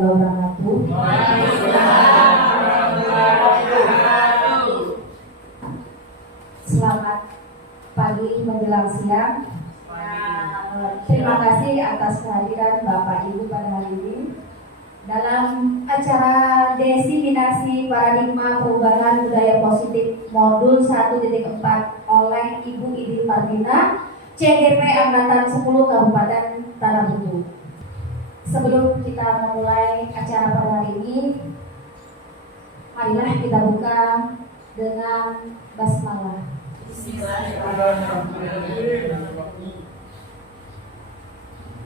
warahmatullahi wabarakatuh. Selamat pagi menjelang siang. Terima kasih atas kehadiran Bapak Ibu pada hari ini dalam acara Desiminasi Paradigma Perubahan Budaya Positif Modul 1.4 oleh Ibu Idin Martina, CGP Angkatan 10 Kabupaten Tanah Bumbu. Sebelum kita memulai acara pada hari ini, marilah kita buka dengan basmalah.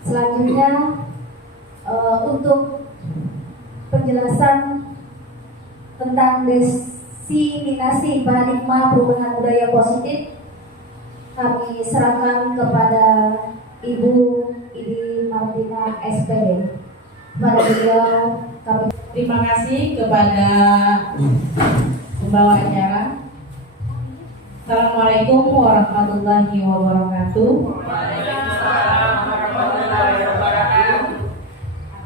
Selanjutnya untuk penjelasan tentang desiminasi paradigma perubahan budaya positif, kami serahkan kepada Ibu Idi Martina SPD. Pada beliau kami terima kasih kepada pembawa acara. Assalamualaikum warahmatullahi wabarakatuh.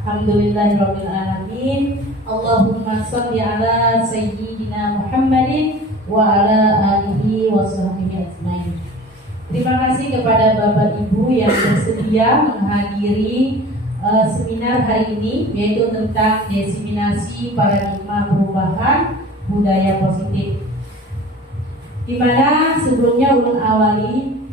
Alhamdulillahirabbil alamin. Allahumma shalli ala sayyidina Muhammadin wa ala alihi wa sahbihi ajmain. Terima kasih kepada Bapak Ibu yang bersedia menghadiri seminar hari ini, yaitu tentang desiminasi paradigma perubahan budaya positif. Di mana sebelumnya ulun awali,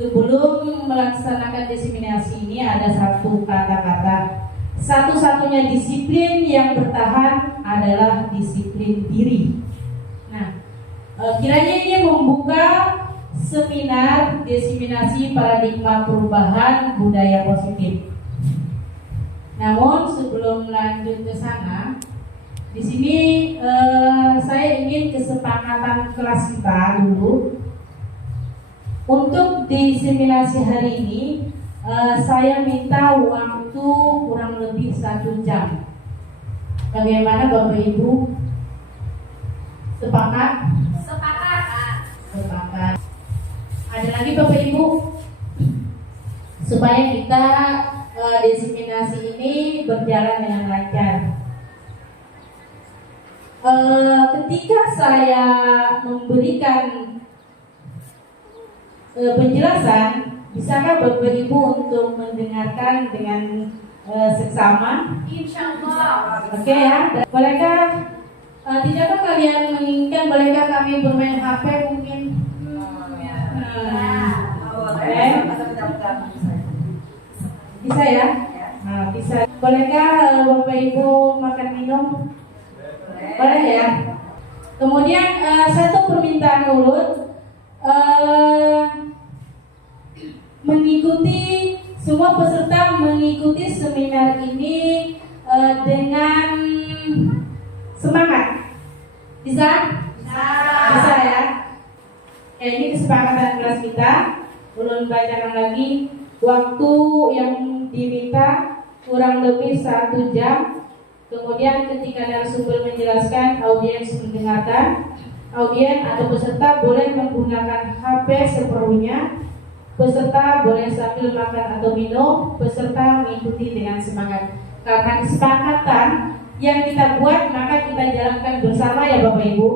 sebelum melaksanakan desiminasi ini ada satu kata-kata, satu-satunya disiplin yang bertahan adalah disiplin diri. Nah, kiranya ini membuka seminar desiminasi paradigma perubahan budaya positif. Namun sebelum lanjut ke sana, di sini saya ingin kesepakatan kelas kita dulu. Untuk desiminasi hari ini, saya minta waktu kurang lebih 1 jam. Bagaimana Bapak Ibu? Sepakat? Sepakat. Ada lagi Bapak Ibu? Supaya kita desiminasi ini berjalan dengan lancar. Ketika saya memberikan penjelasan, bisakah Bapak Ibu untuk mendengarkan dengan seksama? Insyaallah. Oke ya. Bolehkah tidakkah kalian menginginkan bolehkah kami bermain HP mungkin? Bisa ya? Nah, bisa. Bolehkah Bapak Ibu makan minum? Boleh ya. Kemudian satu permintaan ulun, mengikuti semua peserta mengikuti seminar ini dengan semangat. Bisa? Bisa ya. Ini kesepakatan kelas kita. Ulun bacakan lagi. Waktu yang diminta kurang lebih 1 jam. Kemudian ketika narasumber menjelaskan, audiens mendengarkan. Audien atau peserta boleh menggunakan HP seperlunya. Peserta boleh sambil makan atau minum. Peserta mengikuti dengan semangat. Karena kesepakatan yang kita buat, maka kita jalankan bersama ya Bapak Ibu.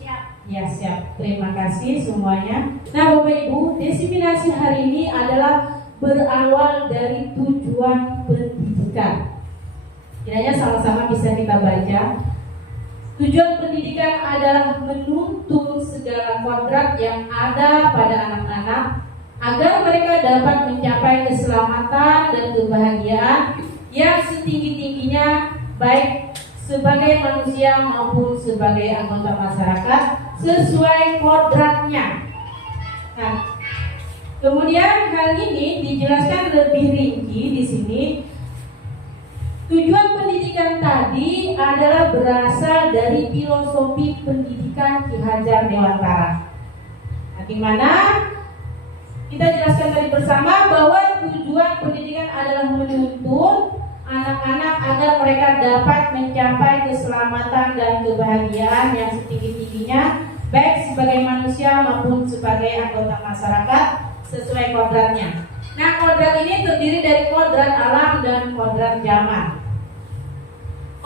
Siap. Ya siap. Terima kasih semuanya. Nah Bapak Ibu, desiminasi hari ini adalah berawal dari tujuan pendidikan. Kiranya sama-sama bisa kita baca. Tujuan pendidikan adalah menuntun segala kodrat yang ada pada anak-anak agar mereka dapat mencapai keselamatan dan kebahagiaan yang setinggi-tingginya, baik sebagai manusia maupun sebagai anggota masyarakat sesuai kodratnya. Nah, kemudian hal ini dijelaskan lebih rinci di sini. Tujuan pendidikan tadi adalah berasal dari filosofi pendidikan Ki Hajar Dewantara. Nah, di mana kita jelaskan tadi bersama bahwa tujuan pendidikan adalah menuntun anak-anak agar mereka dapat mencapai keselamatan dan kebahagiaan yang setinggi-tingginya, baik sebagai manusia maupun sebagai anggota masyarakat sesuai kodratnya. Nah, kodrat ini terdiri dari kodrat alam dan kodrat zaman.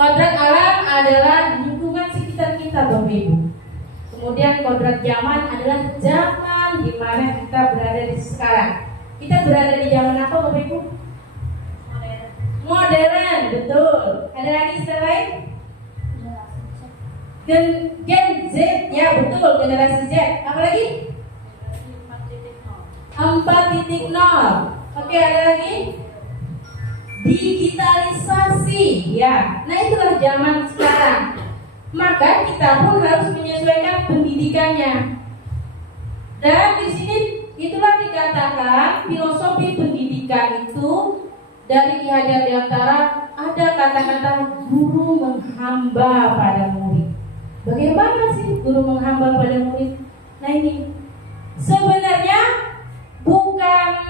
Kodrat alam adalah lingkungan sekitar kita, Bapak Ibu. Kemudian kodrat zaman adalah zaman di mana kita berada di sekarang. Kita berada di zaman apa, Bapak Ibu? Modern, betul. Ada lagi istilah lain? Gen Z, ya betul, generasi Z. Apa lagi? 4.0. Oke, ada lagi? Digitalisasi, ya. Nah, itulah zaman sekarang. Maka kita pun harus menyesuaikan pendidikannya. Dan di sini itulah dikatakan filosofi pendidikan itu dari Ki Hajar Dewantara ada kata-kata guru menghamba pada murid. Bagaimana sih guru menghamba pada murid? Nah ini sebenarnya bukan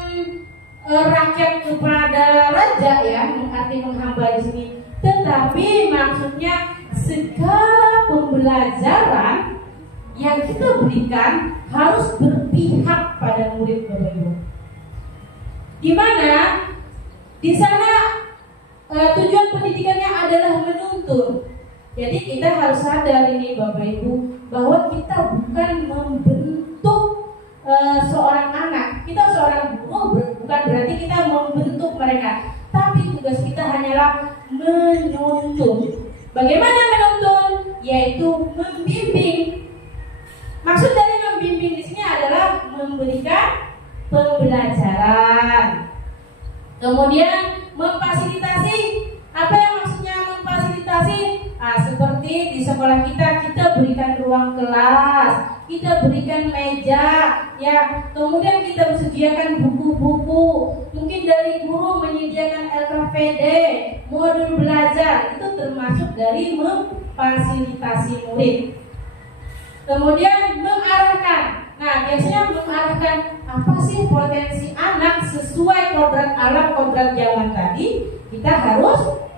rakyat kepada raja ya, arti menghamba di sini, tetapi maksudnya segala pembelajaran yang kita berikan harus berpihak pada murid, Bapak Ibu. Di mana di sana tujuan pendidikannya adalah menuntun. Jadi kita harus sadar ini, Bapak Ibu, bahwa kita bukan membentuk seorang anak. Kita seorang guru bukan berarti kita membentuk mereka, tapi tugas kita hanyalah menuntun. Bagaimana menuntun? Yaitu membimbing. Maksud dari membimbing di sini adalah memberikan pembelajaran. Kemudian memfasilitasi. Apa yang maksudnya memfasilitasi? Seperti di sekolah kita berikan ruang kelas, kita berikan meja, ya. Kemudian kita sediakan buku-buku. Mungkin dari guru menyediakan LKPD, modul belajar, itu termasuk dari memfasilitasi murid. Kemudian mengarahkan. Nah, biasanya mengarahkan apa sih potensi anak sesuai kodrat alam, kodrat zaman tadi. Kita harus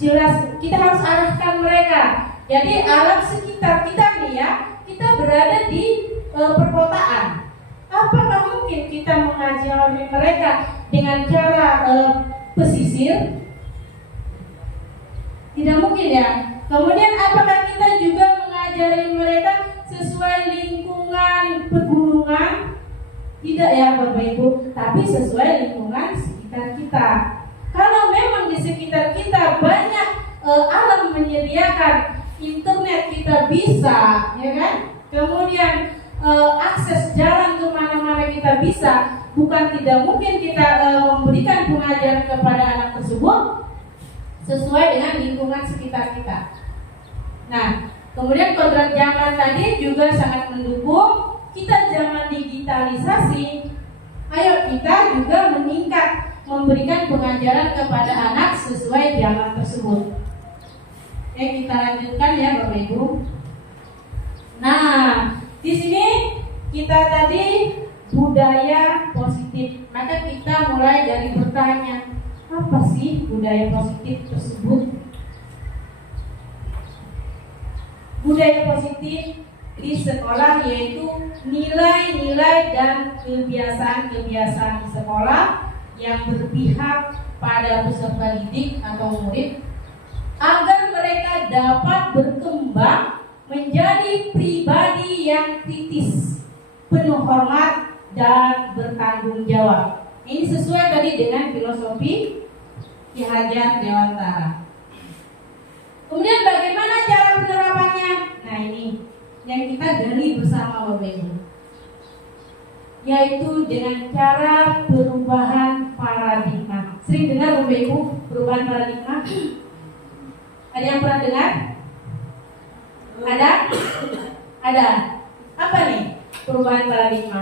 jelas, kita harus arahkan mereka. Jadi alam sekitar kita nih ya, kita berada di perkotaan. Apakah mungkin kita mengajari mereka dengan cara pesisir? Tidak mungkin ya. Kemudian apakah kita juga mengajari mereka sesuai lingkungan pegunungan? Tidak ya Bapak Ibu, tapi sesuai lingkungan sekitar kita. Kalau memang di sekitar kita banyak alam menyediakan internet, kita bisa, ya kan? Kemudian akses jalan kemana-mana kita bisa. Bukan tidak mungkin kita memberikan pengajaran kepada anak tersebut sesuai dengan lingkungan sekitar kita. Nah, kemudian kodrat zaman tadi juga sangat mendukung. Kita zaman digitalisasi, ayo kita juga meningkat, memberikan pengajaran kepada anak sesuai zaman tersebut. Oke, kita lanjutkan ya Bapak Ibu. Nah, di sini kita tadi budaya positif. Maka kita mulai dari bertanya, apa sih budaya positif tersebut? Budaya positif di sekolah yaitu nilai-nilai dan kebiasaan-kebiasaan di sekolah yang berpihak pada peserta didik atau murid agar mereka dapat berkembang menjadi pribadi yang kritis, penuh hormat dan bertanggung jawab. Ini sesuai tadi dengan filosofi Ki Hajar Dewantara. Kemudian bagaimana cara penerapannya? Nah ini yang kita gali bersama Bapak Ibu, yaitu dengan cara perubahan paradigma. Sering dengar Bapak Ibu perubahan paradigma? Ada yang pernah dengar? Ada? Apa nih perubahan paradigma?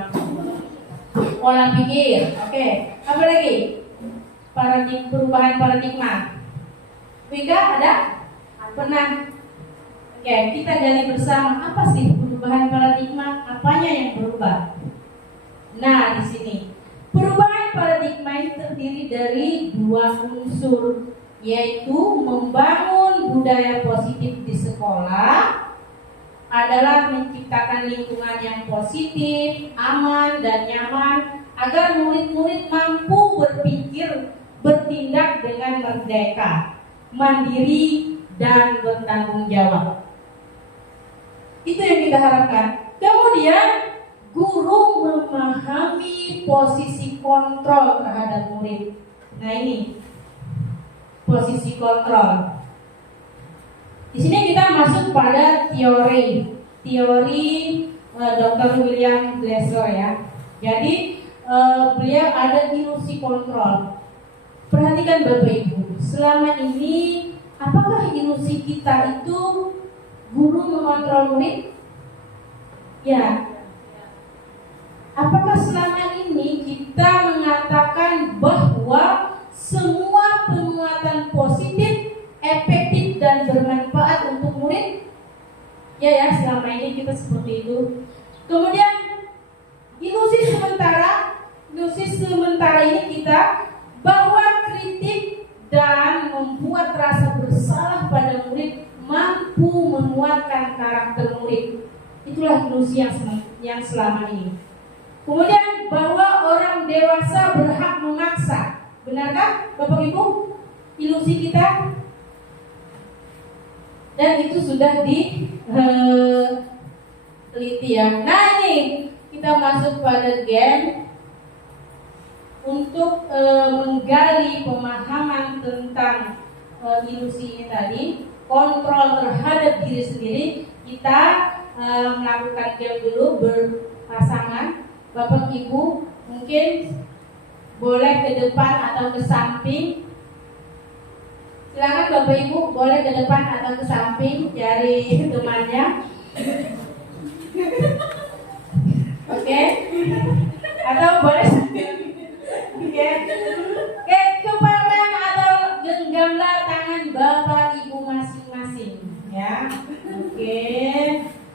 Pola pikir, oke. Apa lagi? Perubahan paradigma. Wika ada? Pernah? Oke, kita gali bersama apa sih perubahan paradigma? Apanya yang berubah? Nah, di sini perubahan paradigma ini terdiri dari dua unsur, yaitu membangun budaya positif di sekolah adalah menciptakan lingkungan yang positif, aman dan nyaman agar murid-murid mampu berpikir, bertindak dengan merdeka, mandiri dan bertanggung jawab. Itu yang kita harapkan. Kemudian guru memahami posisi kontrol terhadap murid. Nah ini posisi kontrol. Di sini kita masuk pada teori Dr. William Glasser ya. Jadi beliau ada ilusi kontrol. Perhatikan Bapak Ibu, selama ini apakah ilusi kita itu guru mengontrol murid? Ya. Apakah selama ini kita mengatakan bahwa semua penguatan positif, efektif dan bermanfaat untuk murid? Ya, selama ini kita seperti itu. Kemudian ilusi sementara ini kita bahwa kritik dan membuat rasa bersalah pada murid mampu menguatkan karakter murid. Itulah ilusi yang selama ini. Kemudian bahwa orang dewasa berhak memaksa. Benarkah Bapak Ibu? Ilusi kita? Dan itu sudah diteliti ya. Nah ini kita masuk pada game untuk menggali pemahaman tentang ilusi ini tadi, kontrol terhadap diri sendiri. Kita melakukan game dulu berpasangan. Bapak Ibu mungkin boleh ke depan atau ke samping. Silakan Bapak Ibu boleh ke depan atau ke samping dari temannya. Oke. Atau boleh sambil. Oke. Kepalan atau genggamlah tangan Bapak Ibu masing-masing ya. Oke.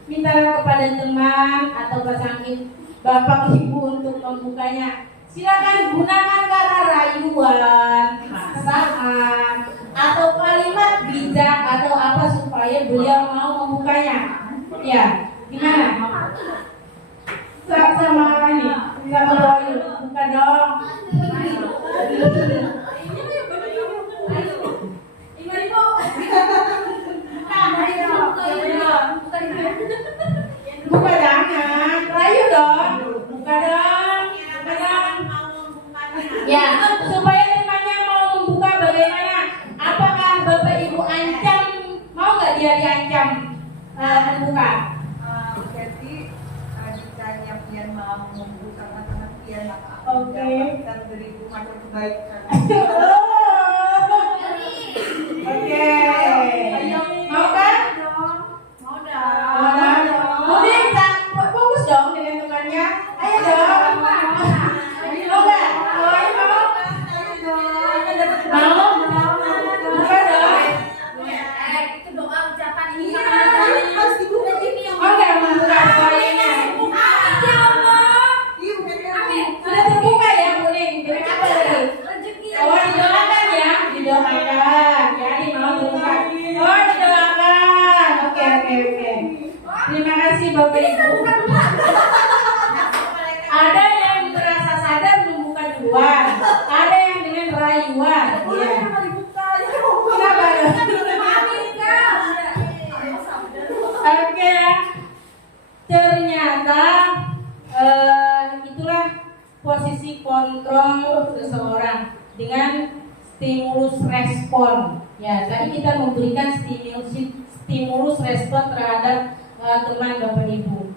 Minta kepada teman atau pasangan Bapak Ibu untuk membukanya. Silakan gunakan kata rayuan, paksaan, atau kalimat bijak atau apa supaya beliau mau membukanya. Ya, gimana? Sama ini, sama Bayu, buka dong. Buka jangan, rayu dong. Buka dong. Ya, supaya temannya mau membuka bagaimana? Apakah Bapak Ibu ancam? Mau nggak dia diancam membuka? Jadi ditanya pian mau membuka katakan pian lah. Oke. Dan beribu macam kebaikan. Oke. Mau kan? Mau dah. Kemudian fokus dong dengan temannya. Ayo dong. Mau nggak? Mau? Buka dong. Itu doa ucapan ini. Mau nggak membuka suaranya? Sudah terbuka ya, kuning. Dengan apa lagi? Oh, didoakan ya, didoakan. Jadi mau terbuka. Oh, didoakan. Oke. Terima kasih Bapak Ibu. Ada yang merasa sadar membuka duluan. Ada yang dengan rayuan. Ya. Kenapa? Oke. Ternyata itulah posisi kontrol seseorang dengan stimulus respon. Ya, tadi kita memberikan stimulus respon terhadap teman Bapak Ibu.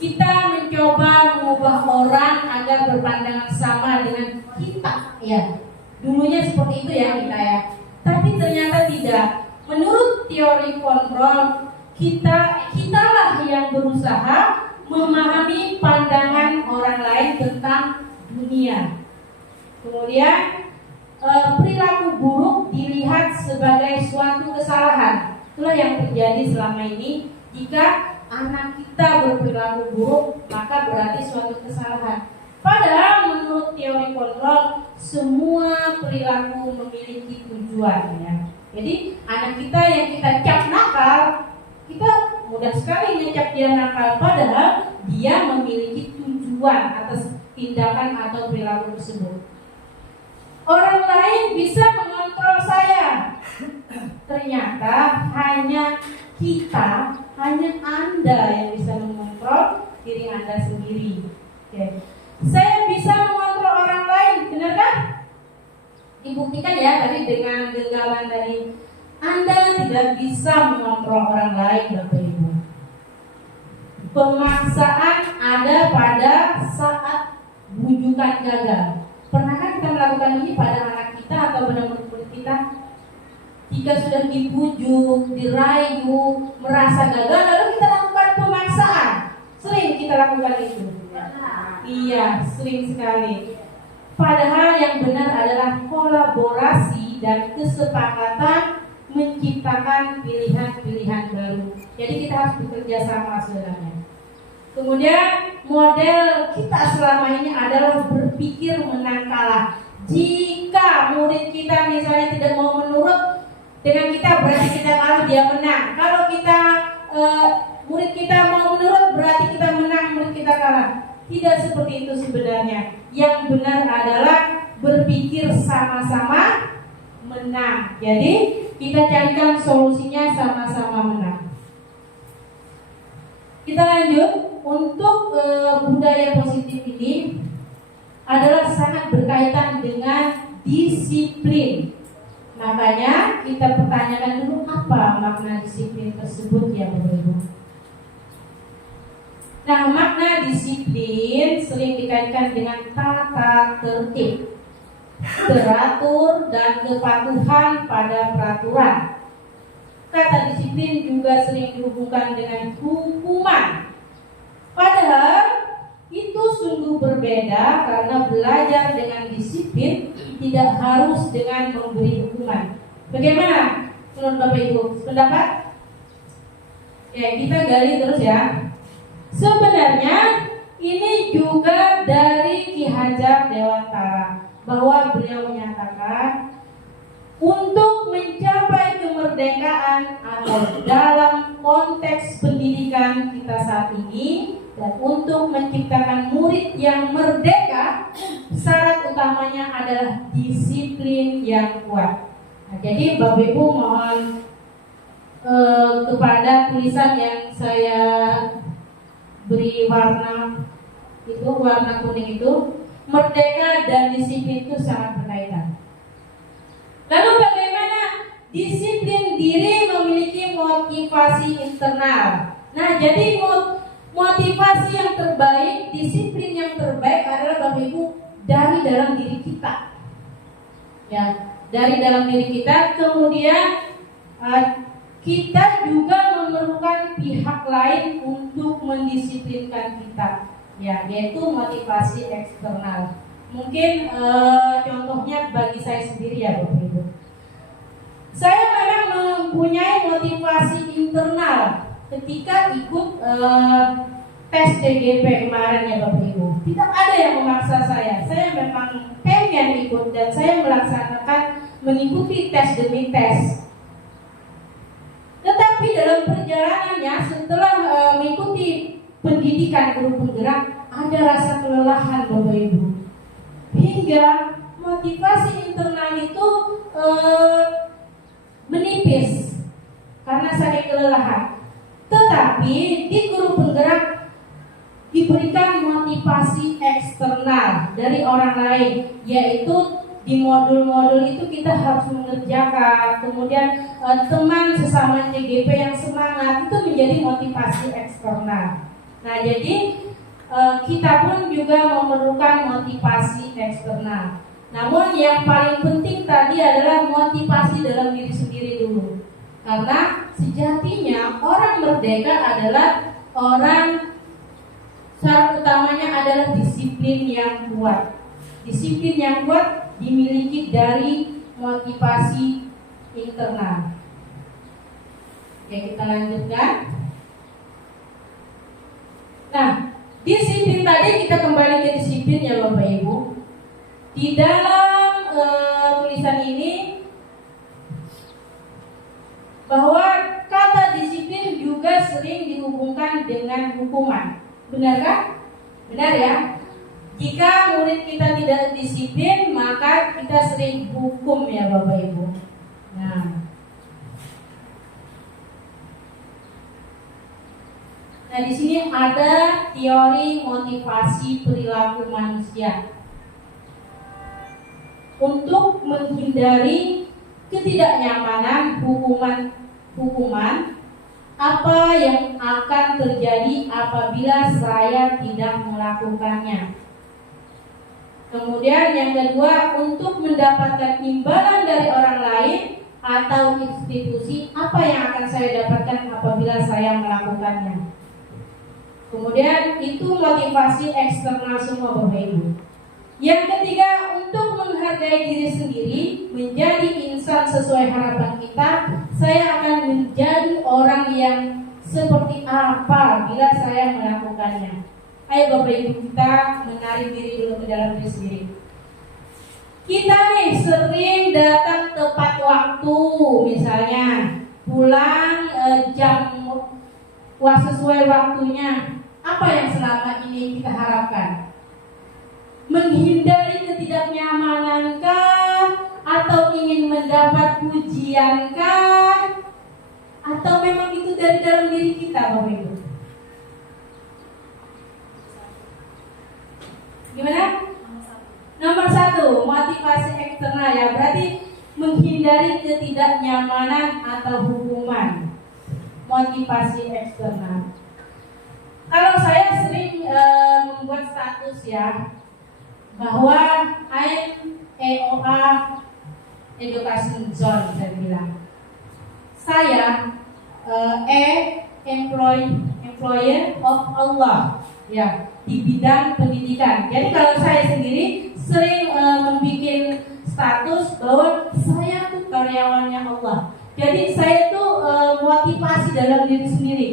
Kita mencoba mengubah orang agar berpandangan sama dengan kita. Ya, dulunya seperti itu ya kita ya. Tapi ternyata tidak. Menurut teori kontrol, kitalah yang berusaha memahami pandangan orang lain tentang dunia. Kemudian perilaku buruk dilihat sebagai suatu kesalahan. Itulah yang terjadi selama ini. Jika anak kita berperilaku buruk, maka berarti suatu kesalahan. Padahal menurut teori kontrol, semua perilaku memiliki tujuan ya. Jadi anak kita yang kita cap nakal, kita mudah sekali ngecap dia nakal, padahal dia memiliki tujuan atas tindakan atau perilaku tersebut. orang lain bisa mengontrol saya. Ternyata hanya kita, hanya Anda yang bisa mengontrol diri Anda sendiri. Oke. Saya bisa mengontrol orang lain, benar kan? Dibuktikan ya tadi dengan genggaman tadi. Anda tidak bisa mengontrol orang lain, Bapak Ibu. Pemaksaan ada pada saat bujukan gagal. Pernahkah kita melakukan ini pada anak kita atau pada murid-murid kita? Jika sudah dibujuk, dirayu, merasa gagal, lalu kita lakukan pemaksaan. Sering kita lakukan itu. Iya, sering sekali. Padahal yang benar adalah kolaborasi dan kesepakatan menciptakan pilihan-pilihan baru. Jadi kita harus bekerja sama sebenarnya. Kemudian model kita selama ini adalah berpikir menang kalah. Jika murid kita misalnya tidak mau menurut dengan kita, berarti kita kalah, dia menang. Kalau kita murid kita mau menurut, berarti kita menang, murid kita kalah. Tidak seperti itu sebenarnya. Yang benar adalah berpikir sama-sama menang. Jadi kita carikan solusinya sama-sama menang. Kita lanjut. Untuk budaya positif ini adalah sangat berkaitan dengan disiplin. Makanya kita pertanyakan dulu apa makna disiplin tersebut ya Bapak Ibu. Nah, makna disiplin sering dikaitkan dengan tata tertib, teratur dan kepatuhan pada peraturan. Kata disiplin juga sering dihubungkan dengan hukuman. Padahal itu sungguh berbeda karena belajar dengan disiplin tidak harus dengan memberi hukuman. Bagaimana menurut Bapak Ibu? Pendapat? Ya, kita gali terus ya. Sebenarnya ini juga dari Ki Hajar Dewantara, bahwa beliau menyatakan untuk mencapai kemerdekaan atau dalam konteks pendidikan kita saat ini dan untuk menciptakan murid yang merdeka, syarat utamanya adalah disiplin yang kuat. Nah, jadi Bapak Ibu mohon kepada tulisan yang saya beri warna kuning itu, merdeka dan disiplin itu sangat berkaitan. Lalu bagaimana disiplin diri memiliki motivasi internal? Nah, jadi motivasi yang terbaik, disiplin yang terbaik adalah Bapak Ibu dari dalam diri kita. Ya, dari dalam diri kita. Kemudian kita juga memerlukan pihak lain untuk mendisiplinkan kita. Ya, yaitu motivasi eksternal. Mungkin contohnya bagi saya sendiri ya Bapak Ibu. Saya memang mempunyai motivasi internal ketika ikut tes DGP kemarin ya Bapak Ibu. Tidak ada yang memaksa saya. Saya memang pengen ikut dan saya mengikuti tes demi tes. Tetapi dalam perjalanannya setelah mengikuti pendidikan guru penggerak, ada rasa kelelahan Bapak Ibu. Hingga motivasi internal itu menipis karena saya kelelahan. Tetapi di guru penggerak diberikan motivasi eksternal dari orang lain, yaitu di modul-modul itu kita harus mengerjakan. Kemudian teman sesama CGP yang semangat itu menjadi motivasi eksternal. Nah, jadi kita pun juga memerlukan motivasi eksternal. Namun yang paling penting tadi adalah motivasi dalam diri sendiri dulu. Karena sejatinya orang merdeka adalah orang, syarat utamanya adalah disiplin yang kuat. Disiplin yang kuat dimiliki dari motivasi internal. Oke, kita lanjutkan. Nah, disiplin tadi kita kembali ke disiplin ya Bapak Ibu. Di dalam tulisan ini bahwa kata disiplin juga sering dihubungkan dengan hukuman. Benarkah? Benar ya. Jika murid kita tidak disiplin, maka kita sering hukum ya Bapak Ibu. Nah, di sini ada teori motivasi perilaku manusia untuk menghindari ketidaknyamanan hukuman apa yang akan terjadi apabila saya tidak melakukannya. Kemudian yang kedua, untuk mendapatkan imbalan dari orang lain atau institusi, apa yang akan saya dapatkan apabila saya melakukannya. Kemudian itu motivasi eksternal semua Bapak Ibu. Yang ketiga, untuk menghargai diri sendiri, menjadi insan sesuai harapan kita. Saya akan menjadi orang yang seperti apa bila saya melakukannya. Ayo Bapak Ibu, kita menarik diri dulu ke dalam diri sendiri. Kita nih sering datang tepat waktu, misalnya pulang jam sesuai waktunya. Apa yang selama ini kita harapkan? Menghindari ketidaknyamanankah? Atau ingin mendapat pujiankah? Atau memang itu dari dalam diri kita Bapak Ibu? Gimana? Nomor satu, motivasi eksternal ya. Berarti menghindari ketidaknyamanan atau hukuman. Motivasi eksternal. Kalau saya sering membuat status ya, bahwa I'm EOA Education Zone, saya bilang. Saya employer of Allah ya, di bidang pendidikan. Jadi kalau saya sendiri sering membuat status bahwa saya tuh karyawannya Allah. Jadi saya tuh motivasi dalam diri sendiri.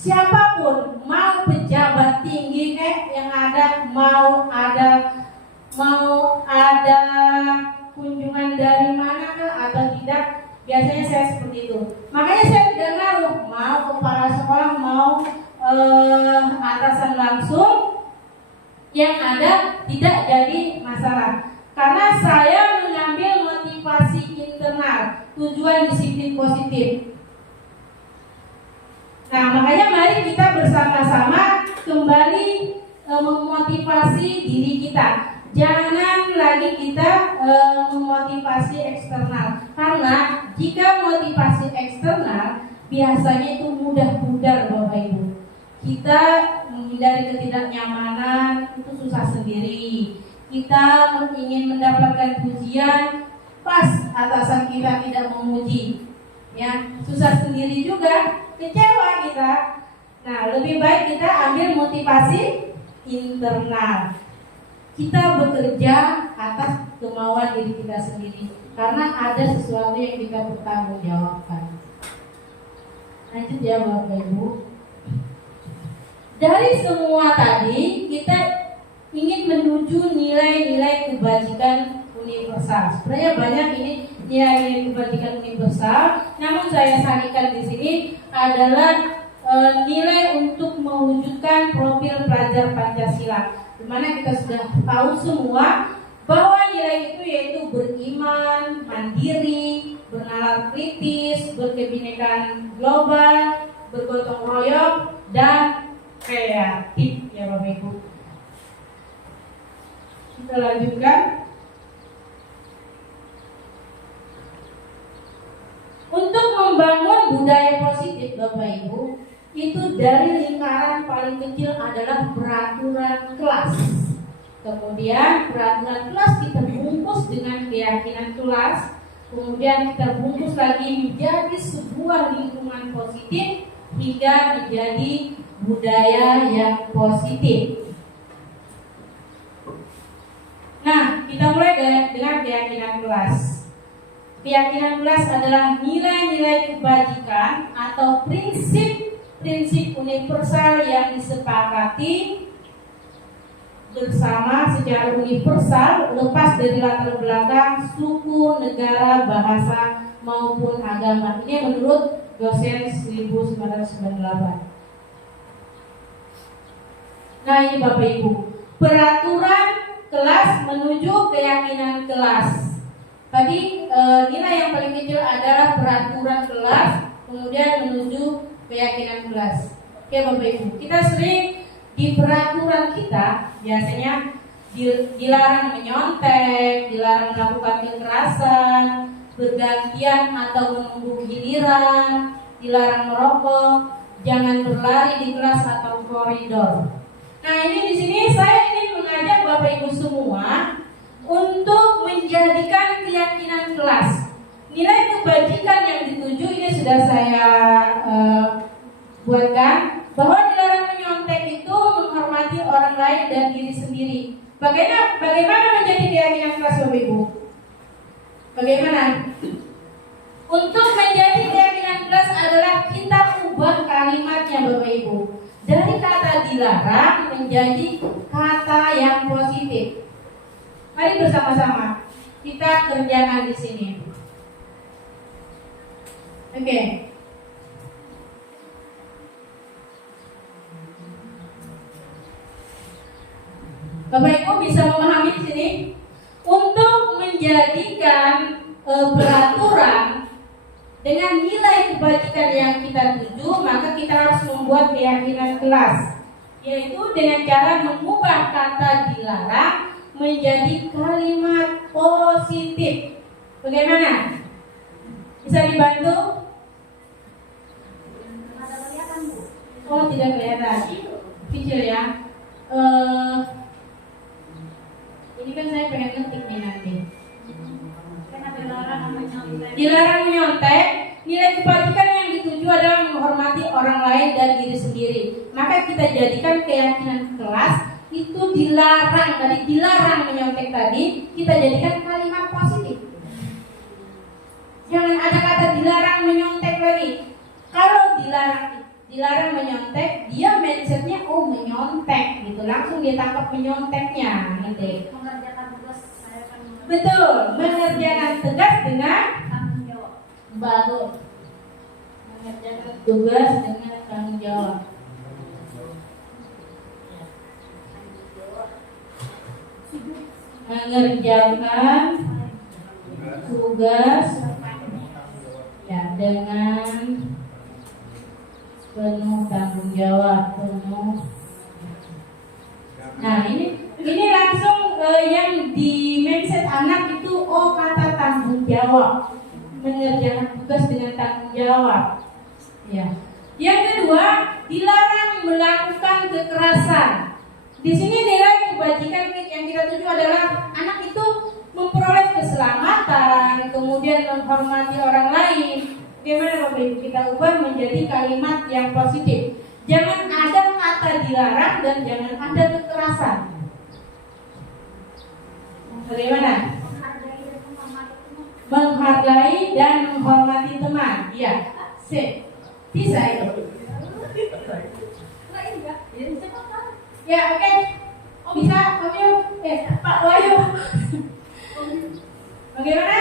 Siapapun, mau pejabat tinggi yang ada, mau ada kunjungan dari mana atau tidak, biasanya saya seperti itu. Makanya saya tidak ngaruh mau kepala sekolah, mau atasan langsung, yang ada tidak jadi masalah. Karena saya mengambil motivasi internal, tujuan disiplin positif. Nah, makanya mari kita bersama-sama kembali memotivasi diri kita. Jangan lagi kita memotivasi eksternal. Karena jika motivasi eksternal biasanya itu mudah pudar Bapak Ibu. Kita menghindari ketidaknyamanan itu susah sendiri. Kita ingin mendapatkan pujian, pas atasan kita tidak memuji, ya susah sendiri juga, kecewa kita. Nah, lebih baik kita ambil motivasi internal. Kita bekerja atas kemauan diri kita sendiri, karena ada sesuatu yang kita bertanggungjawabkan. Lanjut ya Bapak Ibu. Dari semua tadi kita ingin menuju nilai-nilai kebajikan universal. Sebenarnya banyak ini nilai-nilai kebajikan universal, namun saya sarikan di sini adalah nilai untuk mewujudkan profil pelajar Pancasila. Dimana kita sudah tahu semua bahwa nilai itu yaitu beriman, mandiri, bernalar kritis, berkebinekaan global, bergotong royong, dan kreatif ya Bapak Ibu. Kita lanjutkan. Untuk membangun budaya positif Bapak Ibu, itu dari lingkaran paling kecil adalah peraturan kelas. Kemudian peraturan kelas kita bungkus dengan keyakinan kelas. Kemudian kita bungkus lagi menjadi sebuah lingkungan positif hingga menjadi budaya yang positif. Nah, kita mulai dengan keyakinan kelas. Keyakinan kelas adalah nilai-nilai kebajikan atau prinsip universal yang disepakati bersama secara universal, lepas dari latar belakang suku, negara, bahasa maupun agama. Ini menurut dosen 1998. Nah ini Bapak Ibu, peraturan kelas menuju keyakinan kelas. Tadi nilai yang paling kecil adalah peraturan kelas, kemudian menuju keyakinan kelas. Oke Bapak Ibu, kita sering di peraturan kita biasanya dilarang menyontek, dilarang melakukan kekerasan, bergantian atau menunggu giliran, dilarang merokok, jangan berlari di kelas atau koridor. Nah, ini di sini saya ingin mengajak Bapak Ibu semua untuk menjadikan keyakinan kelas. Nilai kebajikan yang dituju ini sudah saya buatkan, bahwa dilarang menyontek itu menghormati orang lain dan diri sendiri. Bagaimana menjadi keyakinan kelas Bapak Ibu? Bagaimana? Untuk menjadi keyakinan kelas adalah kita ubah kalimatnya Bapak Ibu. Dari kata dilarang menjadi kata yang positif. Mari bersama-sama kita kerjakan di sini. Oke. Bapak Ibu bisa memahami di sini? Untuk menjadikan peraturan dengan nilai kebajikan yang kita tuju, maka kita harus membuat keyakinan kelas, yaitu dengan cara mengubah kata dilarang menjadi kalimat positif. Bagaimana? Bisa dibantu? Oh, tidak kelihatan. Kecil ya. Ini kan saya pengen ketik nih nanti. Dilarang menyontek, nilai kebajikan yang dituju adalah menghormati orang lain dan diri sendiri. Maka kita jadikan keyakinan kelas itu dilarang. Tadi dilarang menyontek tadi, kita jadikan kalimat positif. Jangan ada kata dilarang menyontek lagi. Kalau dilarang menyontek, dia mindsetnya oh menyontek gitu, langsung dia tangkap menyonteknya gitu. Betul, mengerjakan tugas dengan tanggung jawab. Bagus. Mengerjakan tugas dengan tanggung jawab. Mengerjakan tugas ya dengan penuh tanggung jawab, penuh. Nah, ini langsung yang di mindset anak itu kata tanggung jawab, mengerjakan tugas dengan tanggung jawab. Ya. Yang kedua, dilarang melakukan kekerasan. Di sini nilai kebajikan yang kita tuju adalah anak itu memperoleh keselamatan, kemudian menghormati orang lain. Bagaimana Bapak Ibu kita ubah menjadi kalimat yang positif. Jangan ada kata dilarang dan jangan ada kekerasan. Bagaimana? Menghargai dan menghormati teman. Iya, sip. Bisa itu. Ya, oke. Bisa, Pak Wahyu. Pak Wahyu. Bagaimana?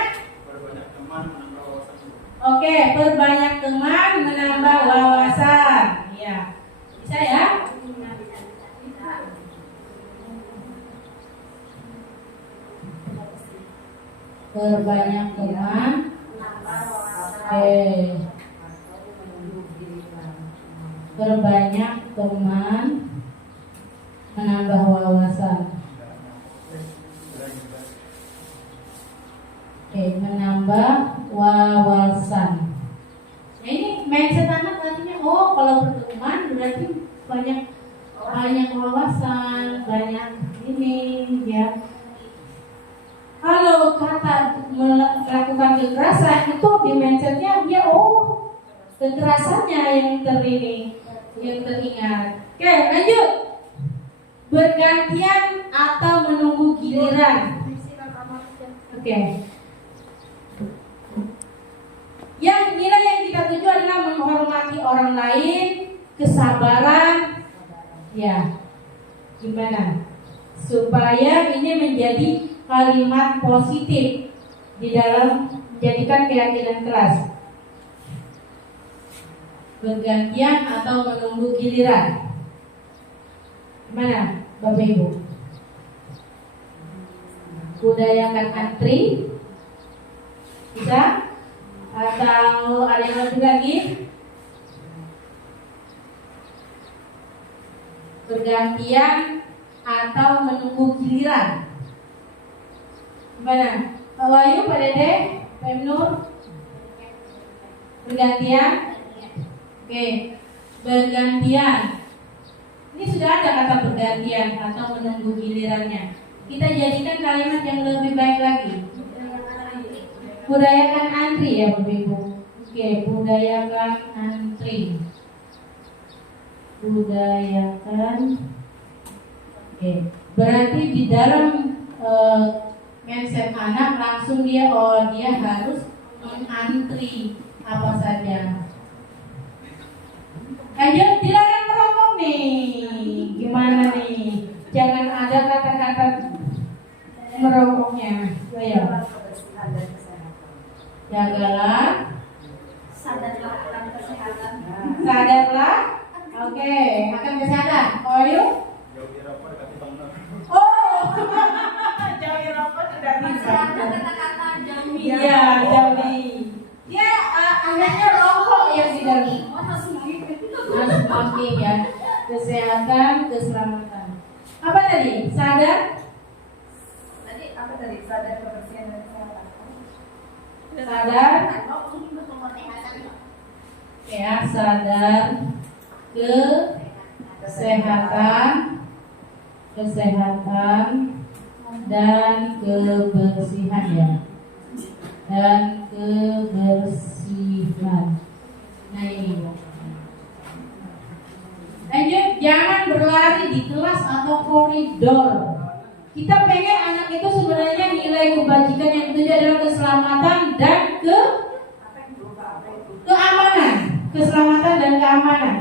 Oke, perbanyak teman menambah wawasan. Ya, bisa ya? Perbanyak teman. Perbanyak teman menambah wawasan. Menambah wawasan. Nah, ini mindset anak artinya kalau berteman berarti banyak wawasan, banyak ini ya. Kalau kata melakukan kekerasan itu di mindsetnya dia kekerasannya yang teringat. Oke, lanjut. Bergantian atau menunggu giliran. Oke. Yang nilai yang kita tuju adalah menghormati orang lain, kesabaran. Ya. Gimana? Supaya ini menjadi kalimat positif di dalam menjadikan keyakinan kelas. Bergantian atau menunggu giliran. Gimana Bapak Ibu? budayakan antri. Bisa? Atau ada yang lebih lagi? Bergantian atau menunggu giliran. Gimana? Pak Wahyu, Pak Dede, Pak Nur? Bergantian? Oke, bergantian. Ini sudah ada kata bergantian atau menunggu gilirannya. Kita jadikan kalimat yang lebih baik lagi. Budayakan antri ya Bapak Ibu. Oke, budayakan antri. Budayakan. Oke, berarti di dalam mindset anak langsung dia harus mengantri apa saja. Ayo dilarang merokok nih. Gimana nih? Jangan ada kata-kata merokoknya. Ayo. Jagalah. Sadarlah akan kesehatan. Sadarlah. Oke, akan kesehatan. Oh yuk. Oh. Jauhi rokok sudah bisa. Kata-kata jauhi. Iya, jauhi. Ya, anaknya rokok yang dijauhi. Harus smoking ya. Kesehatan, keselamatan. Apa tadi? Sadar? Tadi apa tadi? Sadar kebersihan dan kesehatan. Sadar. Ya, sadar kesehatan dan kebersihan ya. Dan kebersihan. Nah ini. Lanjut, jangan berlari di kelas atau koridor. Kita pengen anak itu sebenarnya nilai kebajikan yang ketujuh adalah keselamatan dan keamanan. Keselamatan dan keamanan.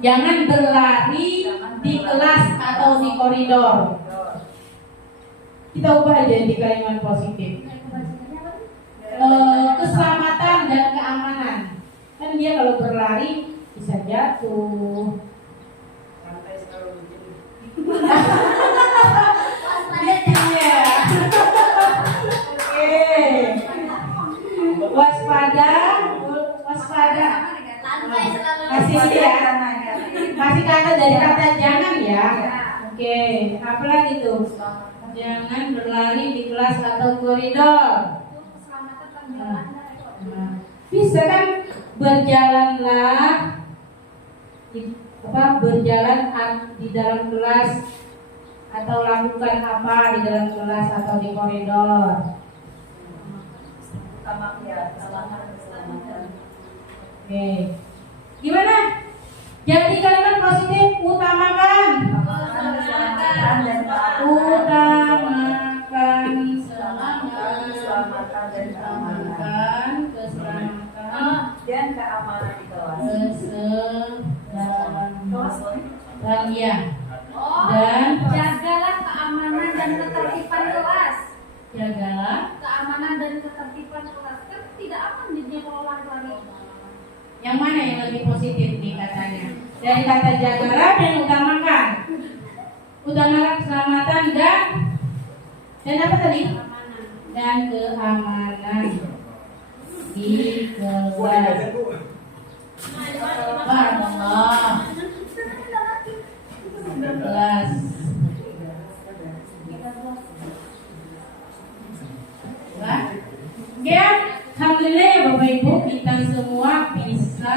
Jangan berlari di kelas atau di koridor. Kita ubah aja di kalimat positif. Keselamatan dan keamanan. Kan dia kalau berlari bisa jatuh. Iya. Oke. Waspada. Masih ya. Masih kata dari kata jangan ya. Oke. Apa lagi tuh? Jangan berlari di kelas atau koridor. Bisa kan berjalanlah berjalan di dalam kelas atau lakukan apa di dalam kelas atau di koridor. Oke. Gimana? Jadi kalimat positif utamakan keselamatan dan keamanan di kelas. Dan ya. Dan jagalah keamanan dan ketertiban kelas. Jagalah Keamanan dan ketertiban kelas. Kan tidak aman jadinya kalau lari-lari. yang mana yang lebih positif nih katanya? Dari kata jagalah dan utamakan. Utamakan keselamatan dan apa tadi? Dan keamanan di kelas. Subhanallah. Kelas. Ya, alhamdulillah ya Bapak Ibu, kita semua bisa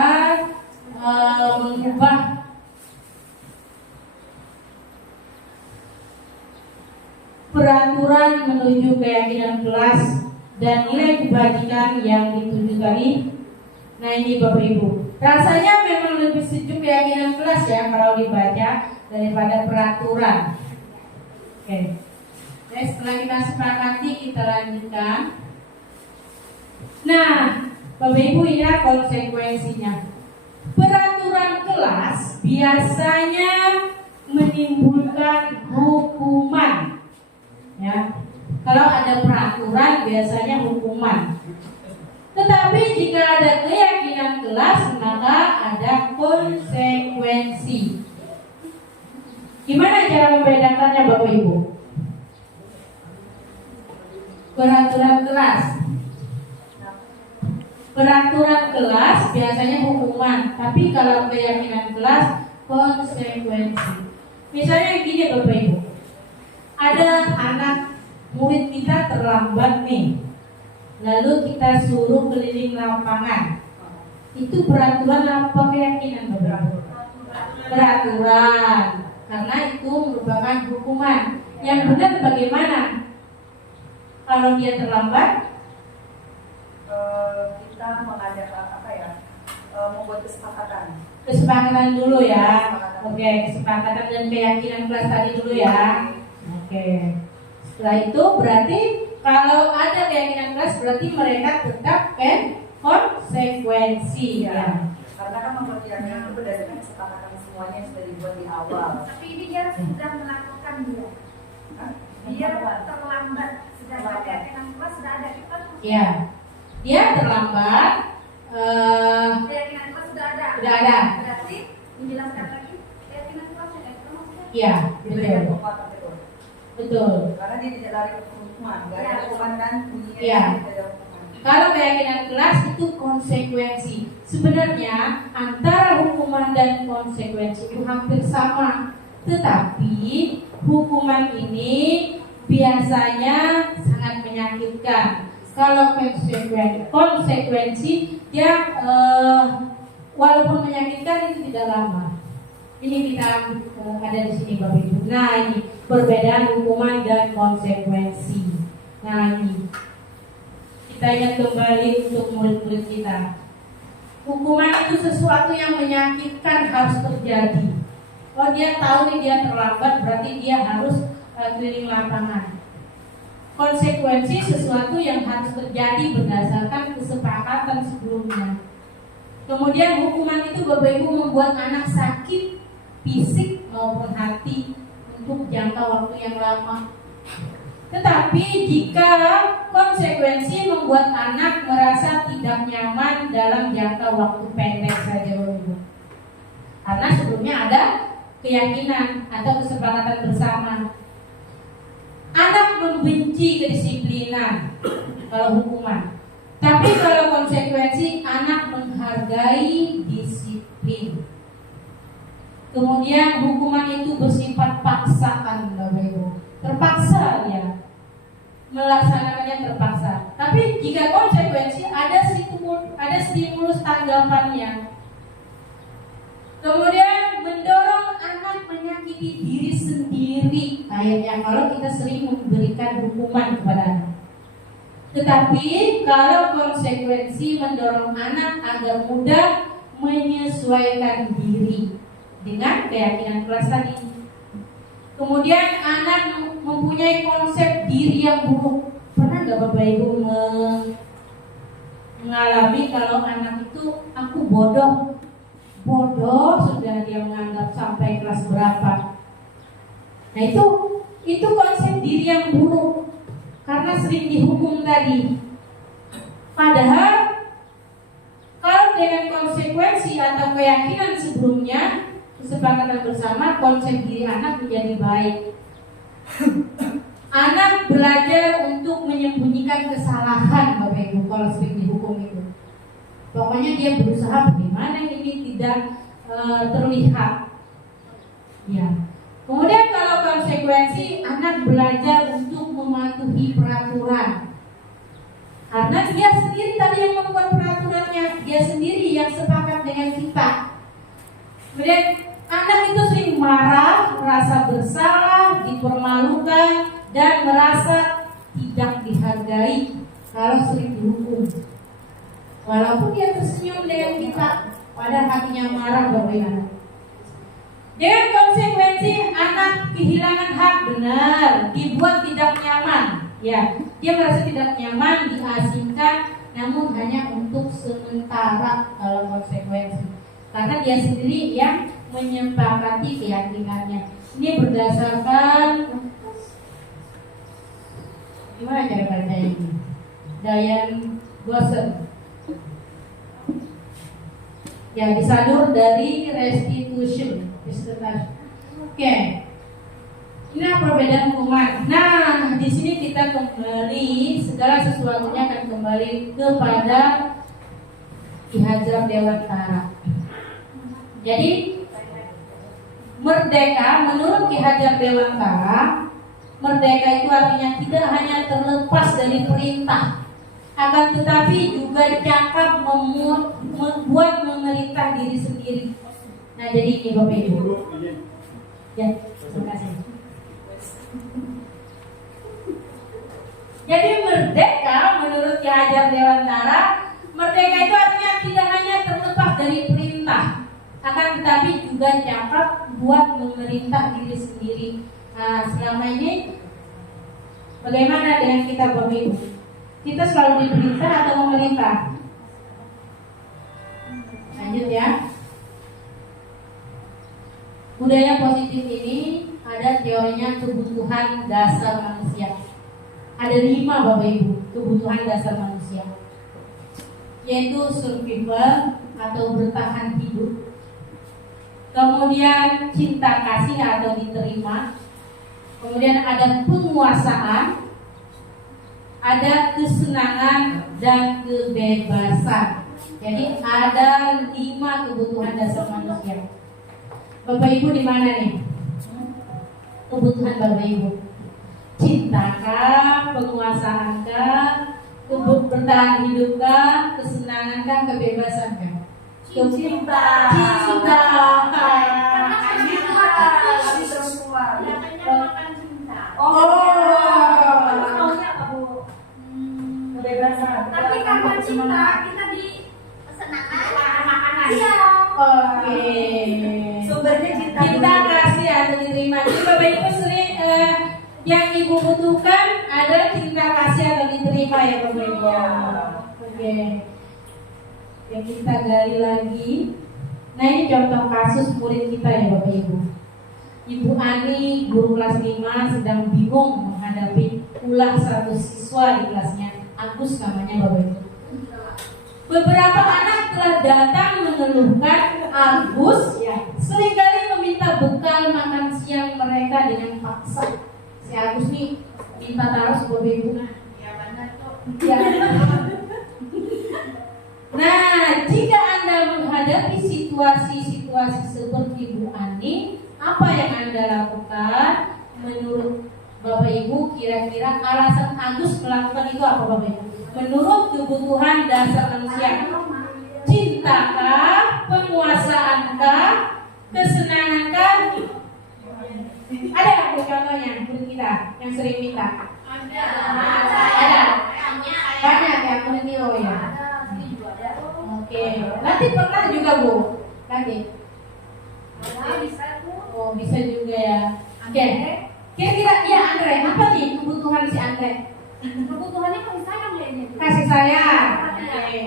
mengubah peraturan menuju keyakinan kelas dan nilai kebajikan yang dituju tadi. Nah ini Bapak Ibu, rasanya memang lebih sejuk keyakinan kelas ya kalau dibaca daripada peraturan. Oke. Nah, setelah kita sepakati kita lanjutkan. Nah, Bapak Ibu ini konsekuensinya. Peraturan kelas biasanya menimbulkan hukuman. Ya. Kalau ada peraturan biasanya hukuman. Tetapi jika ada keyakinan kelas maka ada konsekuensi. Gimana cara membedakannya Bapak Ibu? Peraturan kelas. Peraturan kelas biasanya hukuman, tapi kalau keyakinan kelas konsekuensi. Misalnya gini Bapak Ibu, ada anak murid kita terlambat nih, lalu kita suruh keliling lapangan. Itu peraturan apa keyakinan Bapak Ibu? Peraturan, karena itu merupakan hukuman. Yang benar bagaimana? Kalau dia terlambat, kita mengadakan apa ya? Membuat kesepakatan dulu ya. Oke, kesepakatan dan keyakinan kelas tadi dulu ya. Oke. Setelah itu berarti kalau ada keyakinan kelas berarti mereka tetapkan konsekuensi ya. Karena kan membuat keyakinan itu berdasarkan kesepakatan semuanya yang sudah dibuat di awal. Tapi ini dia sudah melakukan dia. Dia terlambat, sedangkan keyakinan kelas sudah ada. Ya. Dia terlambat. Keyakinan kelas sudah ada. Sudah ada. Berarti menjelaskan lagi keyakinan kelas sudah ada. Maksudnya Ya, Itu yang betul. kekuatan betul. Betul. Karena dia tidak lari ke hukuman, nggak ada hukuman kan bunyinya Iya. tidak ada hukuman. Kalau keyakinan kelas itu konsekuensi. Sebenarnya antara hukuman dan konsekuensi itu hampir sama. Tetapi hukuman ini biasanya sangat menyakitkan. Kalau konsekuensi dia walaupun menyakitkan itu tidak lama. Ini kita ada di sini Bapak Ibu. Nah ini perbedaan hukuman dan konsekuensi. Nah ini kita ingat kembali untuk murid-murid kita. Hukuman itu sesuatu yang menyakitkan harus terjadi. Oh dia tahu nih dia terlambat berarti dia harus keliling lapangan. Konsekuensi sesuatu yang harus terjadi berdasarkan kesepakatan sebelumnya. Kemudian hukuman itu Bapak Ibu membuat anak sakit fisik maupun hati untuk jangka waktu yang lama. Tetapi jika konsekuensi membuat anak merasa tidak nyaman dalam jangka waktu pendek saja Bapak Ibu. Karena sebelumnya ada keyakinan atau kesepakatan bersama. Anak membenci kedisiplinan kalau hukuman. Tapi kalau konsekuensi anak menghargai disiplin. Kemudian hukuman itu bersifat paksaan Bapak Ibu. Terpaksa ya. Melaksanakannya terpaksa. Tapi jika konsekuensi ada stimulus tanggapannya. Kemudian mendorong anak menyakiti diri sendiri. Kayaknya kalau kita sering memberikan hukuman kepada anak. Tetapi kalau konsekuensi mendorong anak agar mudah menyesuaikan diri dengan keyakinan kelas tadi. Kemudian anak mempunyai konsep diri yang buruk. Pernah nggak Bapak Ibu mengalami kalau anak itu aku bodoh sudah dia menganggap sampai kelas berapa? Nah itu konsep diri yang buruk karena sering dihukum tadi. Padahal kalau dengan konsekuensi atau keyakinan sebelumnya kesepakatan bersama, konsep diri anak menjadi baik. Anak belajar untuk menyembunyikan kesalahan Bapak Ibu kalau sering dihukum itu. Pokoknya dia berusaha bagaimana ini tidak terlihat. Ya. Kemudian kalau konsekuensi anak belajar untuk mematuhi peraturan. Karena dia sendiri tadi yang membuat peraturannya, dia sendiri yang sepakat dengan kita. Kemudian anak itu sering marah, merasa bersalah, dipermalukan, dan merasa tidak dihargai kalau sering dihukum. Walaupun dia tersenyum dengan kita, padahal hatinya marah bagaimana. Dengan konsekuensi anak kehilangan hak benar, dibuat tidak nyaman. Ya, dia merasa tidak nyaman, diasingkan, namun hanya untuk sementara kalau konsekuensi. Karena dia sendiri yang menyepakati keyakinannya. Ini berdasarkan gimana cara baca ini? Diane Gosset. Ya, disadur dari restitution. Oke. Nah, perbedaan umat. Nah, di sini kita kembali segala sesuatunya akan kembali kepada Ki Hajar Dewantara. Jadi merdeka menurut Ki Hajar Dewantara, merdeka itu artinya tidak hanya terlepas dari perintah, akan tetapi juga cakap membuat memerintah diri sendiri. Nah, jadi ini Bapak Ibu. Ya, terima kasih. Jadi merdeka menurut Ki Hajar Dewantara, merdeka itu artinya tidak hanya terlepas dari perintah, akan tetapi juga cakap buat memerintah diri sendiri. Nah, selama ini bagaimana dengan kita Bapak Ibu? Kita selalu diperintah atau memerintah? Lanjut ya. Budaya positif ini ada teorinya kebutuhan dasar manusia. Ada 5 Bapak Ibu kebutuhan dasar manusia, yaitu survival atau bertahan hidup, kemudian cinta kasih atau diterima, kemudian ada penguasaan, ada kesenangan dan kebebasan. Jadi ada 5 kebutuhan dasar manusia. Bapak Ibu di mana nih? Kebutuhan Bapak Ibu. Cintakah, penguasaankah, bertahan hidupkah, kesenangankah, kebebasankah? Cinta. Cinta. Maunya apa Bu? Kebebasan. Tapi karena cinta kita di kesenangan makanan. Iya. Oke. Sumbernya cinta. Cinta kasih atau diterima. Jadi Bapak Ibu sering yang Ibu butuhkan adalah cinta kasih atau diterima ya Bapak Ibu. Oke. Yang kita gali lagi. Nah, ini contoh kasus murid kita ya Bapak Ibu. Ibu Ani, guru kelas 5, sedang bingung menghadapi ulah satu siswa di kelasnya. Agus namanya Bapak Ibu. Beberapa anak telah datang mengeluhkan Agus ya seringkali meminta bekal makan siang mereka dengan paksa. Si Agus nih minta terus Bapak Ibu. Ya benar tuh. Ya. Nah, jika Anda menghadapi situasi-situasi seperti Bu Ani, apa yang Anda lakukan? Menurut Bapak Ibu, kira-kira alasan Agus melakukan itu apa Bapak Ibu? Menurut kebutuhan dasar manusia, cintakah, penguasaankah, kesenangankah? Ada contohnya menurut kita yang sering minta? Ada. Banyak ya menurut Nilo ya. Oke, nanti pernah juga Bu, nanti. Oh bisa juga ya. Oke, kira-kira ya Andre, apa nih kebutuhan si Andre? Kebutuhannya kasih sayang ya ini. Kasih sayang. Oke.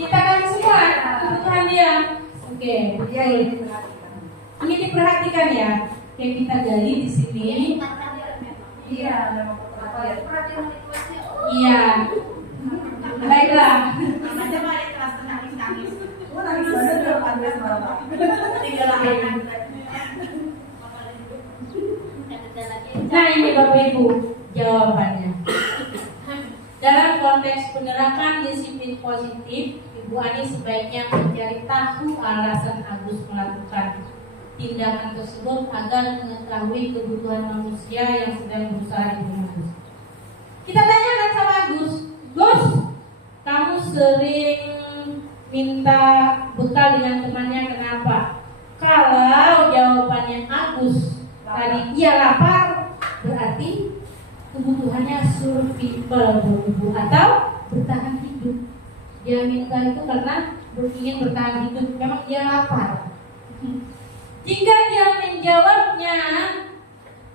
Kita kasih semua kebutuhan dia. Oke, Dia ini diperhatikan. ini diperhatikan ya. Oke, kita gali di sini. Iya, memang perhatian. Iya. Baiklah. Nangis banget Andres malam. Nah ini Bapak Ibu jawabannya. Dalam konteks penerapan disiplin positif, Ibu Ani sebaiknya mencari tahu alasan Agus melakukan tindakan tersebut agar mengetahui kebutuhan manusia yang sedang berusaha dipenuhi. Kita tanyakan sama Agus, Gus, kamu sering minta bekal dengan temannya kenapa? Kalau jawabannya Agus tadi iya lapar, berarti kebutuhannya survival atau bertahan hidup. Dia minta itu karena ingin bertahan hidup, memang dia lapar. Jika dia menjawabnya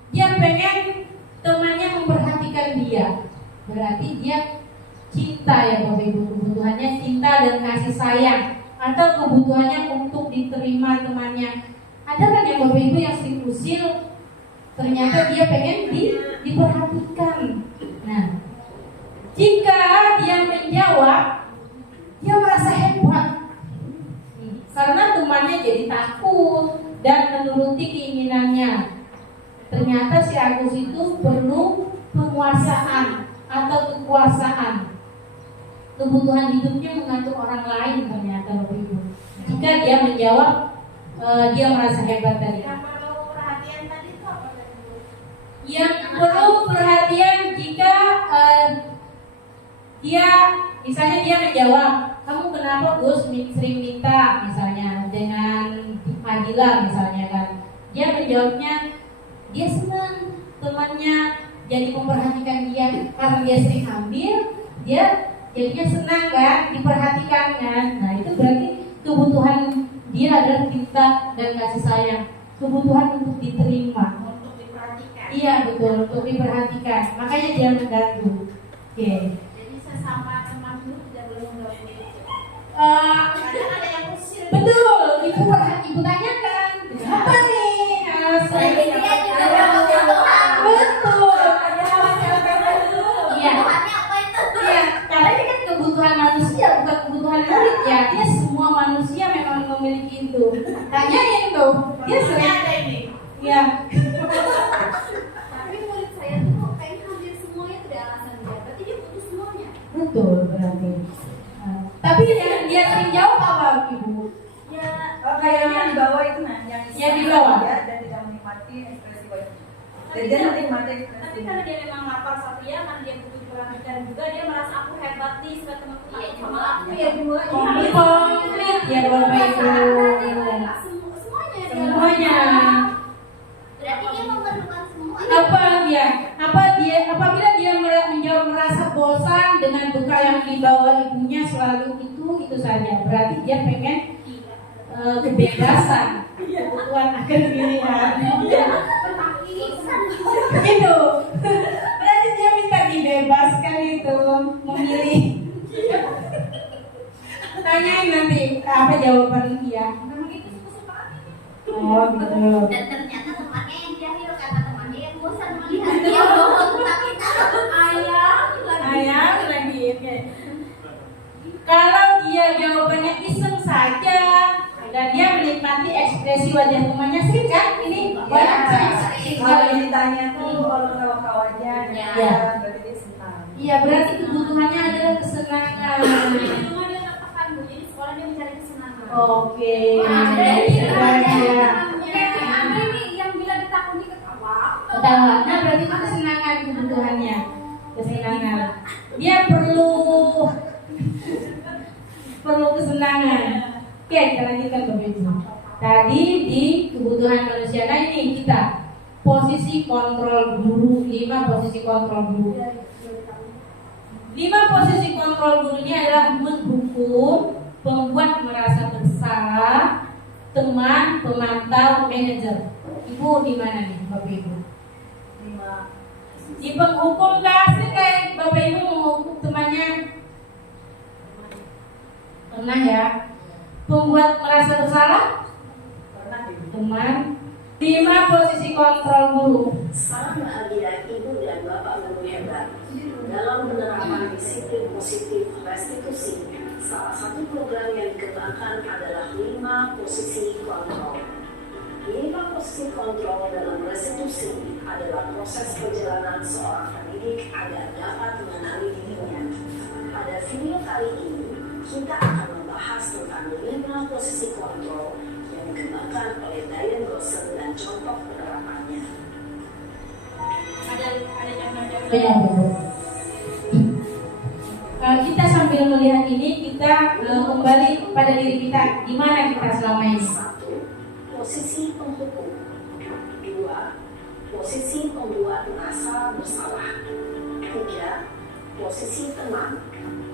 dia pengen temannya memperhatikan dia, berarti dia cinta ya Bapak Ibu. Kebutuhannya cinta dan kasih sayang, atau kebutuhannya untuk diterima temannya. Ada kan yang Bapak Ibu yang sering usil, ternyata dia pengen diperhatikan. Nah, jika dia menjawab, dia merasa hebat karena temannya jadi takut dan menuruti keinginannya. ternyata si Agus itu perlu penguasaan atau kekuasaan. Kebutuhan hidupnya mengatur orang lain ternyata Bapak Ibu. Jika dia menjawab, dia merasa hebat tadi. Yang perlu perhatian tadi itu apa? Yang perlu perhatian jika dia misalnya dia menjawab, kamu kenapa Gus sering minta misalnya dengan Adila misalnya kan, dia menjawabnya dia senang temannya jadi memperhatikan dia karena dia sering ambil, dia jadinya senang kan diperhatikan kan. Nah itu berarti kebutuhan dia adalah cinta dan kasih sayang, kebutuhan untuk diterima, Untuk diperhatikan. iya betul, untuk diperhatikan, makanya dia mengganggu. Oke. Jadi sesama teman itu tidak boleh mengganggu. Kadang ada yang usir. betul, ibu tanyakan kenapa nih sering Dia juga kebutuhan. betul, iya. Kebutuhannya apa itu? Iya, karena ini kan kebutuhan manusia, bukan kebutuhan murid ya. Dia semua manusia memang memiliki itu. Tanyain tuh, dia sering. Ada ini. Iya, Tapi murid saya tuh kayaknya hampir semuanya tidak alasan dia. Berarti dia butuh semuanya. betul berarti. Nah, tapi yang dia sering jawab apa, Ibu? Ya, kayaknya yang di bawah itu nah, Yang di bawah? ya, dan tidak menikmati ekspresi wajahnya. Dan dia nanti menikmati Tapi ekspresi. karena dia memang lapar satu ya, karena dia butuh diperhatikan juga, dia merasa aku hebat nih sebagai teman-teman Iya, sama cuma aku ya dua. Komplit ya Bapak Ibu. Semuanya. Semuanya. Berarti dia memerlukan semua. Apabila dia menjawab merasa bosan dengan bekal yang dibawa ibunya selalu itu saja, berarti dia pengen kebebasan, kebutuhan akan pilihan. Gitu. Berarti dia minta dibebaskan itu, memilih. Tanyain nanti apa jawaban dia. Memang itu suka-suka aku. Oh gitu. Dan ternyata temannya yang jahil, kata temannya yang bosan melihat dia bohong tapi tahu. Ayam lagi. Oke. Kalau dia jawabannya iseng saja dan dia menikmati ekspresi wajah temannya, sering kan? Ini banyak sering. Kalau yang ditanya tuh orang ketawa-ketawa aja, Ya. berarti dia senang. Iya, berarti kebutuhannya adalah kesenangan. Cuma dia tertekan Bu, jadi sekolah dia mencari kesenangan. Oke. Ada nih yang bila ditakuni ketawa. Ketawa. Nah, berarti itu kesenangan kebutuhannya. Kesenangan. Dia perlu kesenangan. Oke, kita lanjutkan Bapak Ibu. Tadi di kebutuhan manusia. Nah, ini kita posisi kontrol guru, 5 posisi kontrol guru. 5 posisi kontrol gurunya adalah menghukum, pembuat merasa bersalah, teman, pemantau, manajer. Ibu di mana nih, Bapak Ibu? 5. Di penghukum kasih kayak Bapak Ibu menghukum temannya. Pernah ya? Pembuat merasa bersalah, Pernah ya? teman. 5 posisi kontrol guru. Salam bahagia Ibu dan Bapak Guru hebat. Dalam penerapan disiplin positif restitusi, salah satu program yang dikembangkan adalah 5 posisi kontrol. 5 posisi kontrol dalam restitusi adalah proses perjalanan seorang pendidik agar dapat mengenali dirinya. Pada video kali ini, kita akan membahas tentang 5 posisi kontrol yang dikembangkan oleh Diane Gossen dan contoh penerapannya. Ada contoh-contoh. Banyak Bu. Kita sambil melihat ini, kita kembali pada diri kita, di mana kita selama ini. 1. Posisi penghukum. 2. Posisi pembuat merasa bersalah. 3. Posisi teman.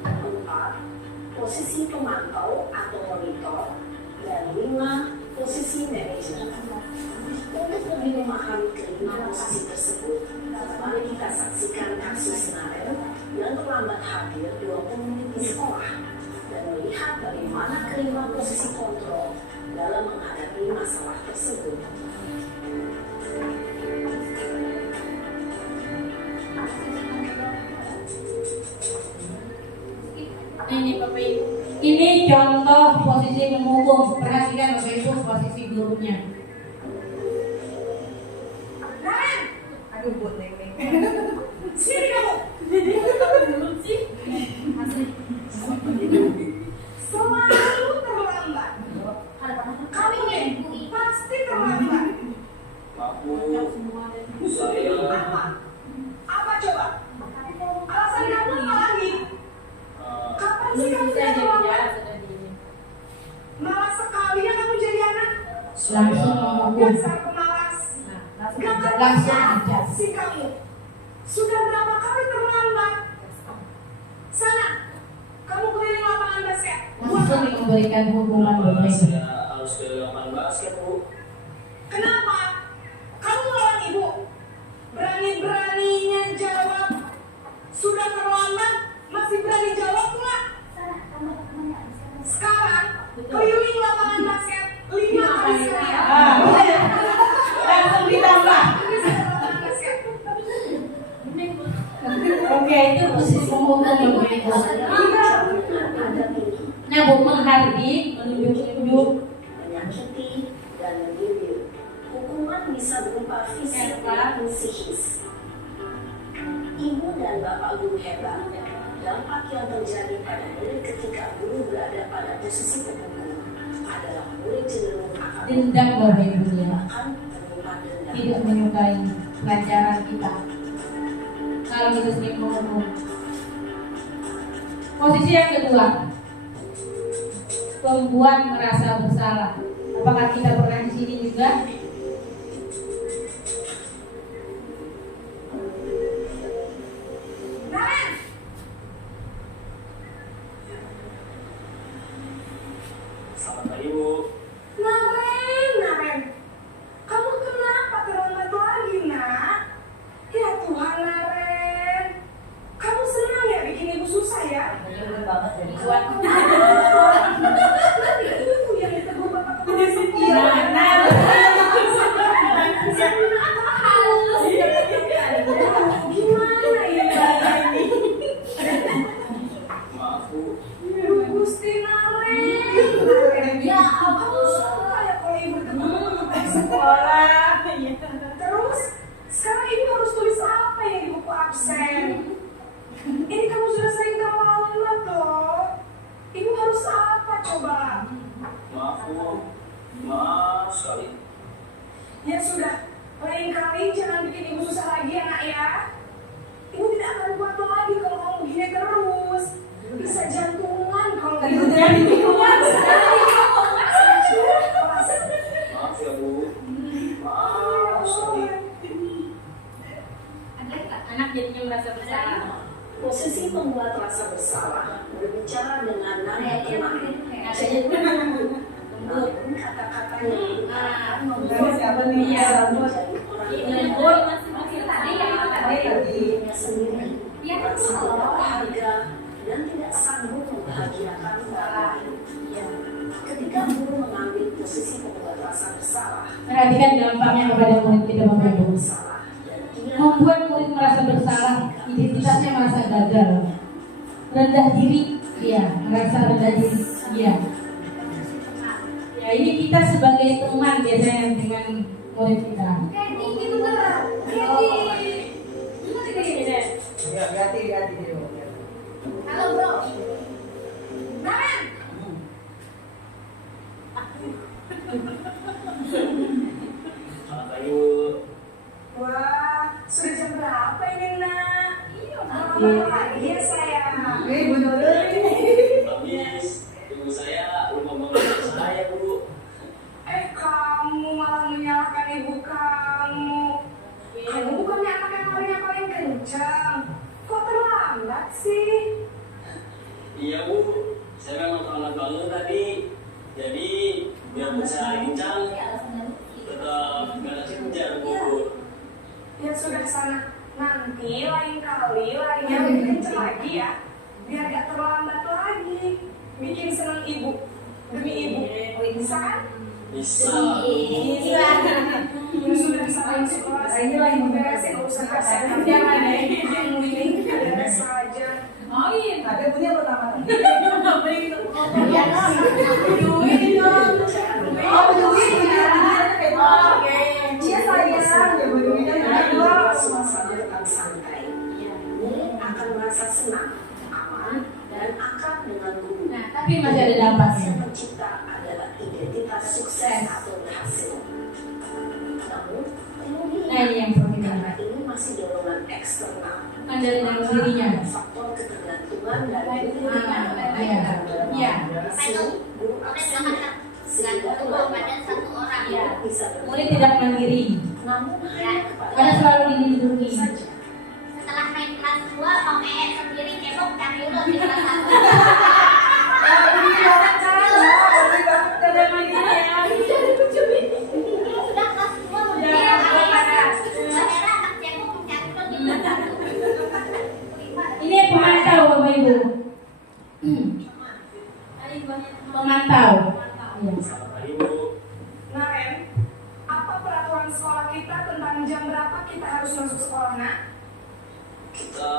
4. Posisi pemantau atau monitor. Dan 5. Posisi manajer. Untuk lebih memahami kelima posisi tersebut, mari kita saksikan kasus Narel yang terlambat hadir 20 menit di sekolah dan melihat bagaimana kelima posisi kontrol dalam menghadapi masalah tersebut. Ini Bapak Ibu. Ini contoh posisi menghukum. Perhatikan Bapak Ibu posisi gurunya. gebut nih. Sini kamu. Selalu terlambat. Kamu nih pasti terlambat. Aku saya Apa? Apa coba? Alasan kamu apa lagi? Kapan sih kamu tidak terlambat? Malas sekali ya kamu jadi anak. Langsung ngomong. Dasar pemalas. Gak Langsung apa aja. sih kamu. Sudah berapa kali terlambat? Sana, kamu keliling lapangan basket. Langsung memberikan hukuman buat mereka. saya harus ke lapangan basket, Bu. Kenapa? Kamu melawan ibu. Berani-beraninya jawab. Sudah terlambat, masih berani jawab pula. Sekarang, keliling lapangan basket 5 kali sekalian. Langsung ditambah. Lapangan basket. Oke, itu posisi pemukul berbeda. Nyambung menghardik, menunjuk-nunjuk. Menyakiti dan menggigit. Hukuman bisa berupa fisik maupun psikis. Ibu dan bapak guru hebat. Dampak yang terjadi pada murid ketika guru berada pada posisi terpukul adalah murid cenderung akan Dendam Bapak Ibu ya. bahkan terlibat dendam. Tidak menyukai pelajaran kita. Kalau kita sering menghukum. Posisi yang kedua, pembuat merasa bersalah. Apakah kita pernah di sini juga? Naren! Selamat pagi, Bu. Naren! Kamu kenapa terlambat lagi, nak? Ya Tuhan, Naren. Kamu senang ya bikin ibu susah ya? Bener banget dari kuat. Itu yang ditegur bapak kepala sekolah. Gimana ya ini? Maaf, Bu. Gusti Naren. Ya kamu suka ya kalau ibu ditegur bapak kepala sekolah. Terus sekarang ibu harus tulis apa ya di buku absen? Ini kamu sudah sering terlambat loh. Ibu harus apa coba? Maaf, Bu. Maaf sekali. Ya sudah, lain kali jangan bikin ibu susah lagi ya nak ya. Ibu tidak akan kuat lagi kalau kamu begini terus. Bisa jantungan kalau kayak gitu. Jantungan sekali. Maaf ya, Bu. Maaf sekali. Anak jadinya merasa bersalah. Posisi pembuat rasa bersalah berbicara dengan nada tenang. Namun kata-kata yang digunakan membuat dia menjadi orang yang dirinya sendiri merasa tidak berharga dan tidak sanggup membahagiakan orang lain. Ketika guru mengambil posisi pembuat rasa bersalah, Perhatikan dampaknya kepada murid kita Bapak Ibu. bersalah dan ia Membuat murid merasa bersalah, identitasnya merasa gagal, rendah diri, merasa rendah diri, Ya ini kita sebagai teman biasanya dengan murid kita. Ganti dulu. halo bro, Naren. Selamat pagi, Bu. Wah, sudah jam berapa ini nak? Berapa lagi ya sayang? Habis ibu saya lupa banget saya, Bu. Kamu malah menyalahkan ibu kamu. Kamu bukannya anak yang larinya paling kencang. Kok terlambat sih? Iya, Bu. Saya memang terlambat bangun tadi. Jadi biar bisa kencang tetap nggak ada kejar, Bu. Ya sudah sana. Nanti lain kali larinya lebih kencang lagi ya. Biar gak terlambat lagi. Bikin senang ibu. Demi ibu. Bisa kan? Bisa. Ya sudah sana sekolah. Ini lagi beresin urusan absen. Jangan deh. Kamu ini ada saja. Oh iya, tapi punya pertama. Oke. Dia sayang. eksternal. Bukan dari dalam dirinya. Faktor ketergantungan dari Iya. guru absen sehingga satu orang. bisa Murid tidak mandiri. namun hanya kepada Karena selalu dilindungi. saja. Setelah naik kelas 2 mau sendiri cebok cari urut di kelas 1. Sudah kelas 2 mau anak cebok mencari urut di kelas 1. Ini pemantau Bapak Ibu. Pemantau. Iya. Selamat pagi Bu. Nah, Ren, apa peraturan sekolah kita tentang jam berapa kita harus masuk sekolah, nak? Kita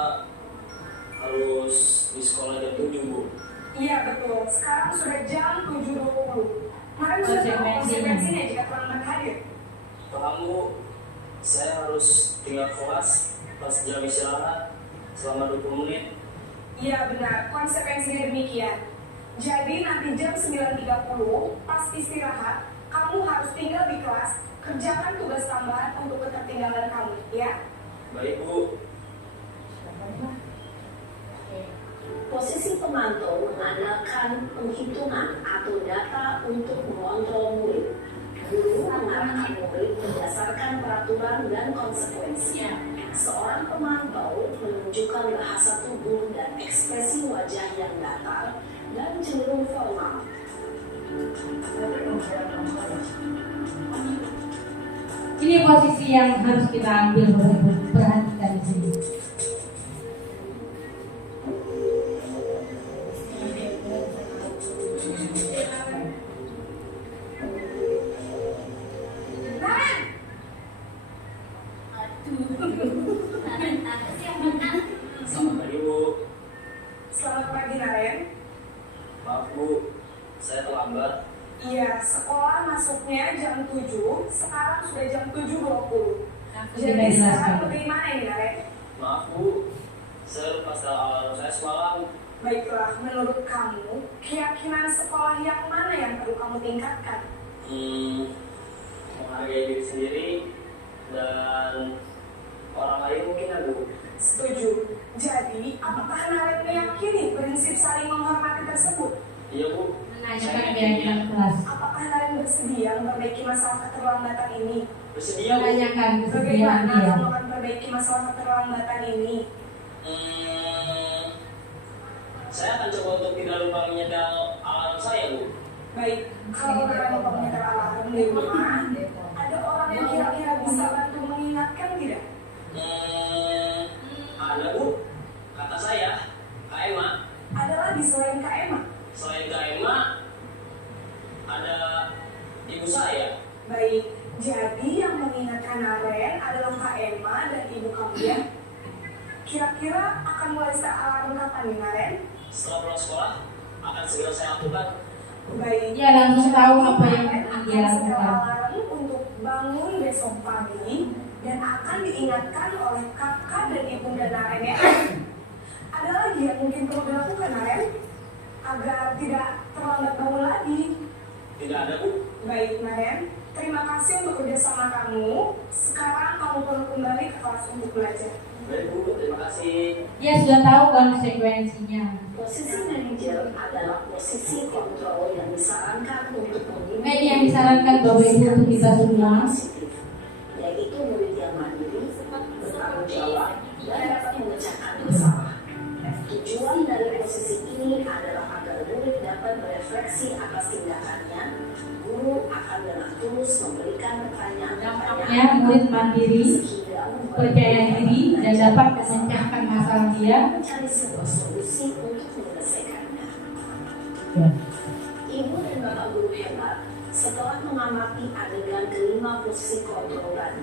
harus di sekolah jam 7 Bu. Iya, betul. Sekarang sudah jam 7.20. Kemarin sudah tahu konsekuensinya jika terlambat hadir. Paham Bu, saya harus tinggal kelas pas jam istirahat selama 20 menit. Iya, benar. Konsekuensinya demikian. Jadi nanti jam 9.30 pas istirahat, kamu harus tinggal di kelas, kerjakan tugas tambahan untuk ketertinggalan kamu, ya? Baik Bu. Posisi pemantau mengandalkan penghitungan atau data untuk mengontrol murid. Guru mengarahkan murid berdasarkan peraturan dan konsekuensi. Seorang pemantau menunjukkan bahasa tubuh dan ekspresi wajah yang datar dan cenderung formal. Ini posisi yang harus kita ambil Bapak Ibu. Perhatikan di sini. Selamat pagi Bu. Selamat pagi, Naren. Maaf Bu, saya terlambat. Iya, sekolah masuknya jam 7, sekarang sudah jam 7.20. Jadi sekarang bagaimana ini, Naren? Maaf Bu, saya lupa setelah alarm saya semalam. Baiklah, menurut kamu, keyakinan sekolah yang mana yang perlu kamu tingkatkan? Menghargai diri sendiri dan orang lain mungkin ya Bu. Setuju. Jadi, apakah Naren meyakini prinsip saling menghormati tersebut? Iya Bu. Menanyakan keyakinan kelas. Apakah Naren bersedia memperbaiki masalah keterlambatan ini? Bersedia Bu. Menanyakan kesediaan Bagaimana dia. kamu akan perbaiki masalah keterlambatan ini? Saya akan coba untuk tidak lupa menyetel alarm saya Bu. Baik, kalau Naren lupa menyetel alarm di rumah, ada orang yang kira-kira bisa bantu mengingatkan tidak? Ada Bu. Kata saya, Kak Emma. Ada lagi selain Kak Emma? Selain Kak Emma, ada ibu saya. Baik, jadi yang mengingatkan Naren adalah Kak Emma dan ibu kamu ya? Kira-kira akan mulai alarm kapan nih, Naren? Setelah pulang sekolah, akan segera saya lakukan. Baik. Dia langsung tahu apa yang Naren akan akan dia setel lakukan. alarm untuk bangun besok pagi dan akan diingatkan oleh kakak dan ibunda Naren ya. Ada lagi yang mungkin perlu dilakukan, Naren, agar tidak terlambat bangun lagi. Tidak ada Bu. Baik, Naren. Terima kasih untuk kerjasama kamu. Sekarang kamu perlu kembali ke kelas untuk belajar. Baik Bu, terima kasih. Dia sudah tahu konsekuensinya. Posisi manajer adalah posisi kontrol yang disarankan untuk Ini yang disarankan Bapak Ibu untuk kita semua. positif, yaitu murid yang mandiri, bertanggung jawab, dan dapat memecahkan masalah. Tujuan dari posisi ini adalah agar murid dapat berefleksi atas tindakannya. Guru akan dengan tulus memberikan Ya, murid mandiri, percaya diri, dan dapat memecahkan masalah dia. mencari sebuah solusi untuk menyelesaikannya. Ya. Ibu dan bapak guru hebat, setelah mengamati adegan kelima posisi kontrol tadi,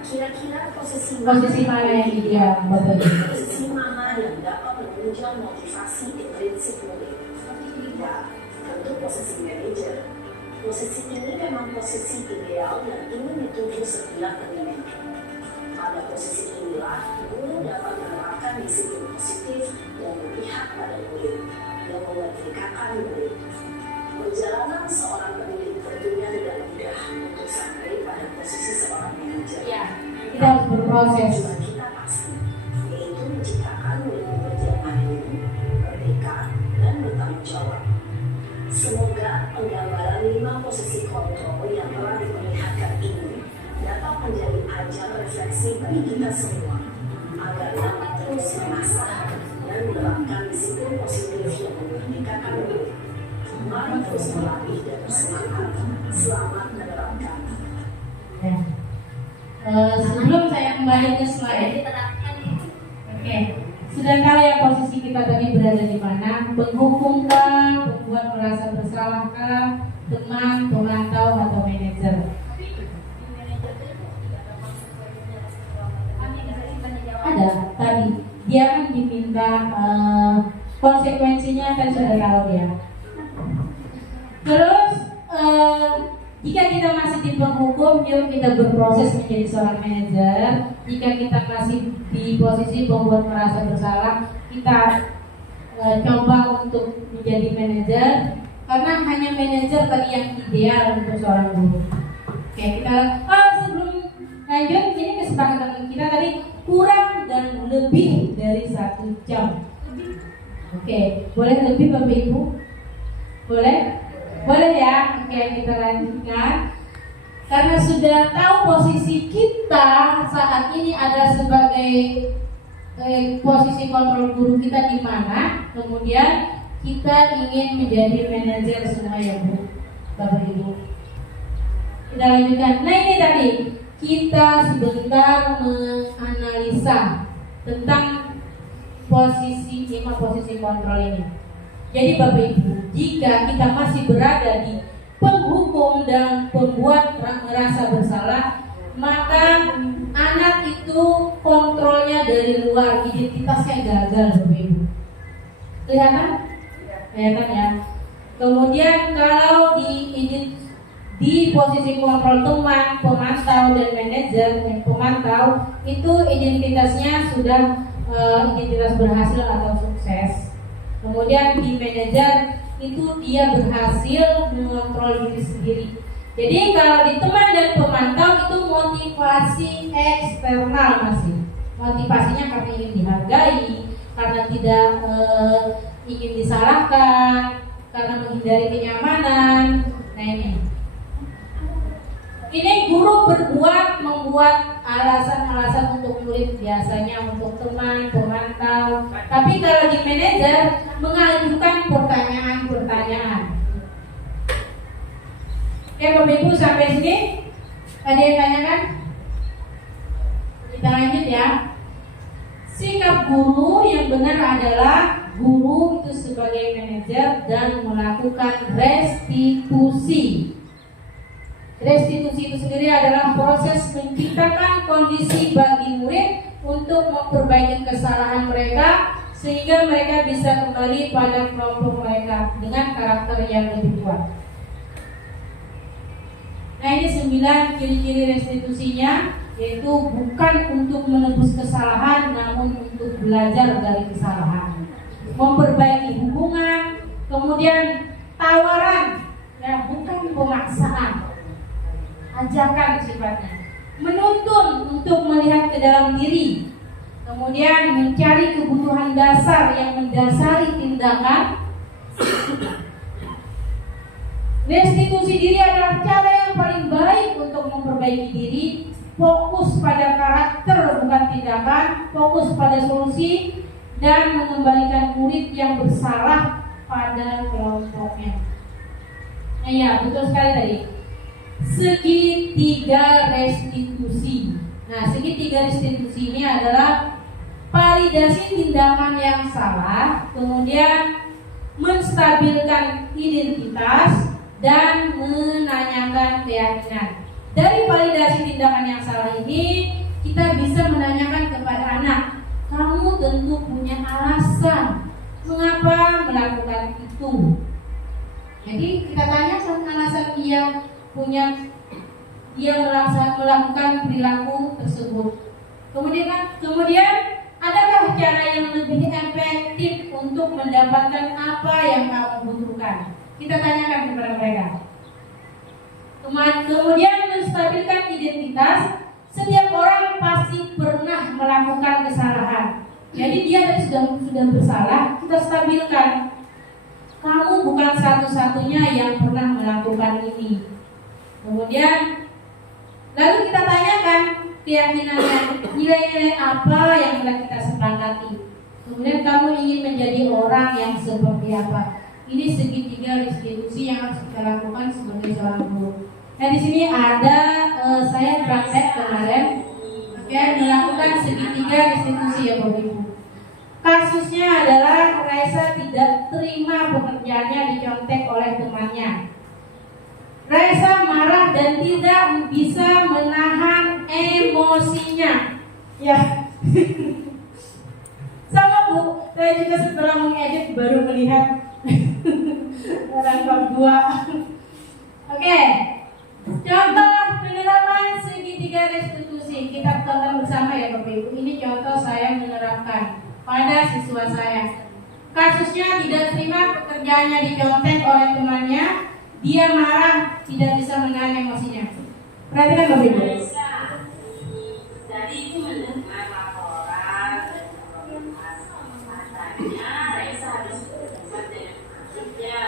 kira-kira posisi Mana yang ideal Bapak Ibu? posisi mana yang dapat menunjang motivasi intrinsik murid? Ya, tentu posisi manajer. Posisi ini memang posisi ideal yang ingin dituju setiap pendidik. Pada posisi inilah, guru dapat menerapkan disiplin positif yang berpihak pada murid, yang memerdekakan murid. Perjalanan seorang pendidik tentunya tidak mudah untuk sampai pada posisi seorang manajer. Kita harus berproses. Kita pasti refleksi bagi kita semua agar dapat terus menasah dan menerapkan disiplin positif yang memerdekakan diri. Mari terus berlatih dan bersemangat. Selamat menerapkan. Ya. Sebelum saya kembali ke slide, oke, sudah tahu ya posisi kita tadi berada di mana? Penghukumkah, pembuat merasa bersalahkah, teman, pemantau atau manajer? Ada tadi dia kan diminta konsekuensinya kan sudah tahu dia. Terus jika kita masih di penghukum, yuk kita berproses menjadi seorang manajer. Jika kita masih di posisi pembuat merasa bersalah, kita coba untuk menjadi manajer, karena hanya manajer tadi yang ideal untuk seorang guru. Oke, kita sebelum lanjut, ini kesepakatan kita tadi kurang dan lebih dari 1 jam. Oke, boleh lebih Bapak Ibu? Boleh? Boleh ya? Oke, kita lanjutkan. Karena sudah tahu posisi kita saat ini ada sebagai posisi kontrol guru kita di mana, kemudian kita ingin menjadi manajer semua ya Bu, Bapak Ibu. Kita lanjutkan. Nah ini tadi kita sebentar menganalisa tentang posisi 5 posisi kontrol ini. Jadi Bapak Ibu, jika kita masih berada di penghukum dan pembuat merasa bersalah, maka anak itu kontrolnya dari luar, identitasnya gagal Bapak Ibu. Kelihatan? Kelihatan ya. Kemudian kalau di posisi kontrol teman, pemantau dan manajer yang pemantau itu identitasnya sudah identitas berhasil atau sukses. Kemudian di manajer itu dia berhasil mengontrol diri sendiri. Jadi kalau di teman dan pemantau itu motivasi eksternal masih. Motivasinya karena ingin dihargai, karena tidak ingin disalahkan, karena menghindari kenyamanan. Nah ini guru membuat alasan-alasan untuk murid, biasanya untuk teman, pemantau. Tapi kalau di manajer mengajukan pertanyaan-pertanyaan. Oke Bapak Ibu sampai sini ada yang tanyakan? Kita lanjut ya. Sikap guru yang benar adalah guru itu sebagai manajer dan melakukan restitusi. Restitusi itu sendiri adalah proses menciptakan kondisi bagi murid untuk memperbaiki kesalahan mereka sehingga mereka bisa kembali pada kelompok mereka dengan karakter yang lebih kuat. Nah ini 9 ciri-ciri restitusinya, yaitu bukan untuk menebus kesalahan namun untuk belajar dari kesalahan, memperbaiki hubungan, kemudian tawaran, ya bukan pemaksaan. Ajakan sifatnya, menuntun untuk melihat ke dalam diri, kemudian mencari kebutuhan dasar yang mendasari tindakan. Restitusi diri adalah cara yang paling baik untuk memperbaiki diri, fokus pada karakter bukan tindakan, fokus pada solusi, dan mengembalikan murid yang bersalah pada kelompoknya. Nah ya, betul sekali tadi. Segitiga restitusi. Nah, segitiga restitusi ini adalah validasi tindakan yang salah, kemudian menstabilkan identitas dan menanyakan keyakinan. Dari validasi tindakan yang salah ini, kita bisa menanyakan kepada anak, kamu tentu punya alasan mengapa melakukan itu. Jadi kita tanya alasan dia melakukan perilaku tersebut. Kemudian adakah cara yang lebih efektif untuk mendapatkan apa yang kamu butuhkan? Kita tanyakan kepada mereka. Kemudian menstabilkan identitas. Setiap orang pasti pernah melakukan kesalahan. Jadi dia tadi sudah bersalah, kita stabilkan. Kamu bukan satu-satunya yang pernah melakukan ini. Kemudian lalu kita tanyakan, keyakinannya, nilai-nilai apa yang telah kita sepakati. Kemudian kamu ingin menjadi orang yang seperti apa. Ini segitiga restitusi yang harus kita lakukan sebagai seorang guru. Nah di sini ada saya praktek kemarin, melakukan segitiga restitusi ya Bapak Ibu. Kasusnya adalah Raisa tidak terima pekerjaannya dicontek oleh temannya. Raisa marah dan tidak bisa menahan emosinya. Ya, sama Bu. Saya juga setelah mengedit baru melihat orang bab 2. Oke, contoh penerapan segitiga restitusi. Kita tonton bersama ya Bapak Ibu. Ini contoh saya menerapkan pada siswa saya. Kasusnya tidak terima pekerjaannya dicontek oleh temannya. Dia marah, tidak bisa menahan emosinya. Perhatikan Bapak Ibu. Tadi itu mendengar laporan dan katanya Raisa harus berdebat dengan kerja.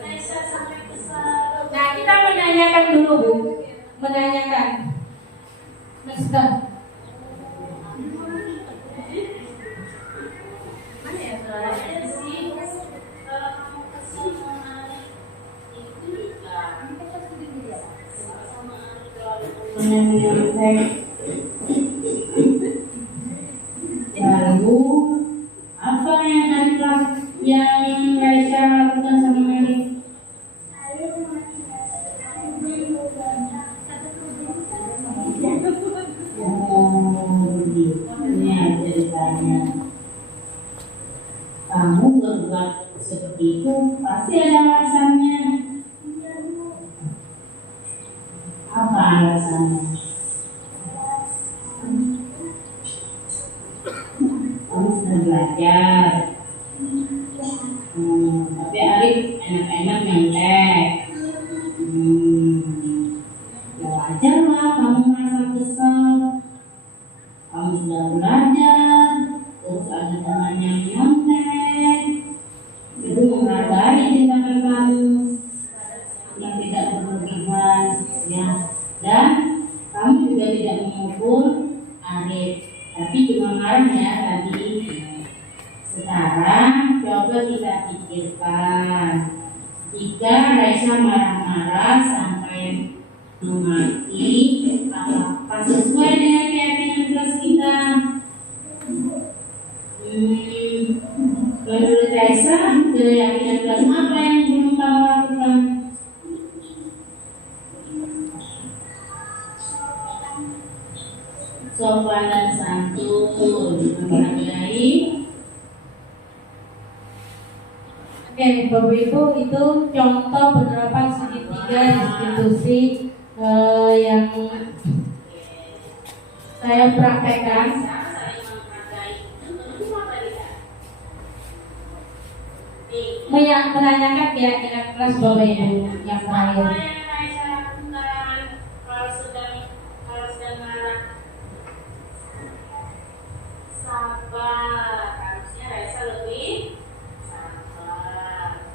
Raisa sampai kesal. Nah, kita menanyakan dulu Bu. Menanyakan. Mister. Soalnya sih kalau kamu kesal sama itu juga sama Lalu apa yang tadi kelas yang Raisa lakukan sama Mary? Oh, ini ceritanya. Kamu berbuat seperti itu pasti ada alasannya. Apa alasannya? Kamu sudah belajar. Tapi Arif enak-enak nyontek. Ya wajar lah kamu merasa kesal. Kamu sudah belajar, terus ada teman yang nyontek. Itu menghargai tindakan kamu yang tidak berlebihan, ya. Dan kamu juga tidak mengukur Arif, tapi cuma marah ya tadi. Sekarang coba kita pikirkan, jika Raisa marah-marah sampai memaki, apakah sesuai dengan keyakinan kelas kita? Menurut Raisa, keyakinan kelas apa yang belum kamu lakukan? Sopan dan santun, menghargai. Oke, Bapak Ibu, itu contoh penerapan segitiga institusi yang saya praktekkan. Menanyakan keyakinan kelas Bapak Ibu yang terakhir. Apa yang Raisa lakukan kalau sedang marah? Sabar. Harusnya Raisa lebih sabar,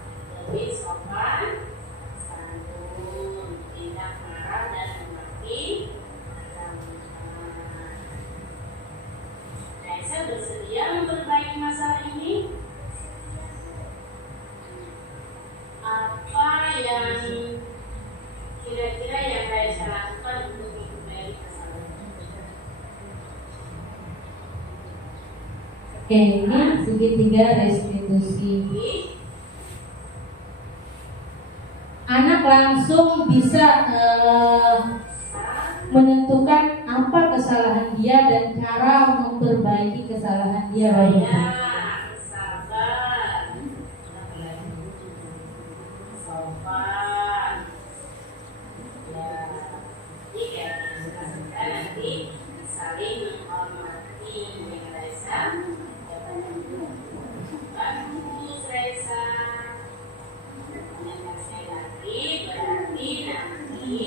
lebih sopan, santun, tidak marah dan memaki. Raisa bersedia memperbaiki masalah ini? Apa yang kira-kira yang Raisa lakukan untuk menghindari masalah ini? Oke, ini segitiga restitusi. Anak langsung bisa menentukan apa kesalahan dia dan cara memperbaiki kesalahan dia. Ya, sabar, sopan. Ya, jika kita nanti saling menghormati dengan Raisa. Bagus Raisa. Dan sekali lagi berarti nanti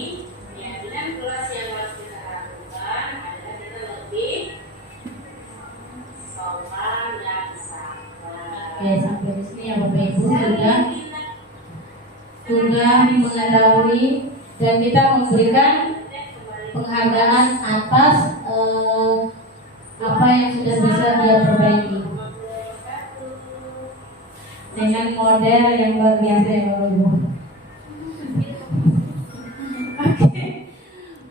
keyakinan kelas yang harus kita lakukan adalah kita lebih sopan dan mengetahui dan kita memberikan penghargaan atas apa yang sudah bisa dia perbaiki dengan model yang luar biasa ya Bapak Ibu. Oke,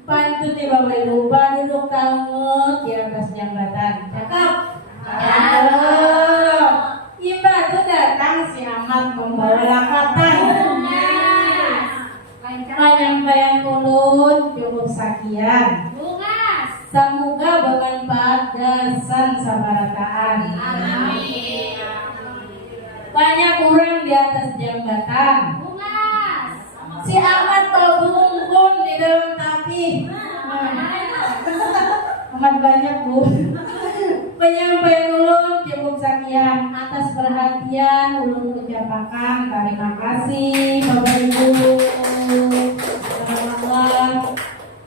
pantun nih Bapak Ibu, duduk kamu di atas jambatan. Cakep. Cakep. Iba tuh datang si Ahmad membawa lakatan. Penyampaian ulun cukup sekian. Semoga bermanfaat dan sabarataan. Amin. Banyak orang di atas jambatan. Si Ahmad bungkun di dalam tapi. Amat banyak Bu. Penyampaian ulun cukup sekian. Atas perhatian ulun ucapkan terima kasih Bapak Ibu. Selamat.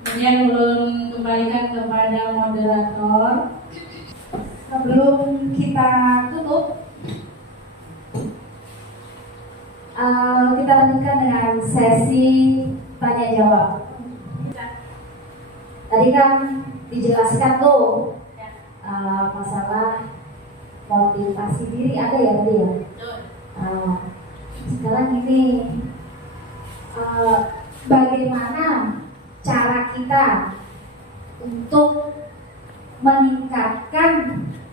Kemudian ulun kembalikan kepada moderator. Sebelum kita tutup, kita lanjutkan dengan sesi tanya jawab. Tadi kan dijelaskan tuh masalah motivasi diri ada ya tadi ya. Sekarang ini bagaimana cara kita untuk meningkatkan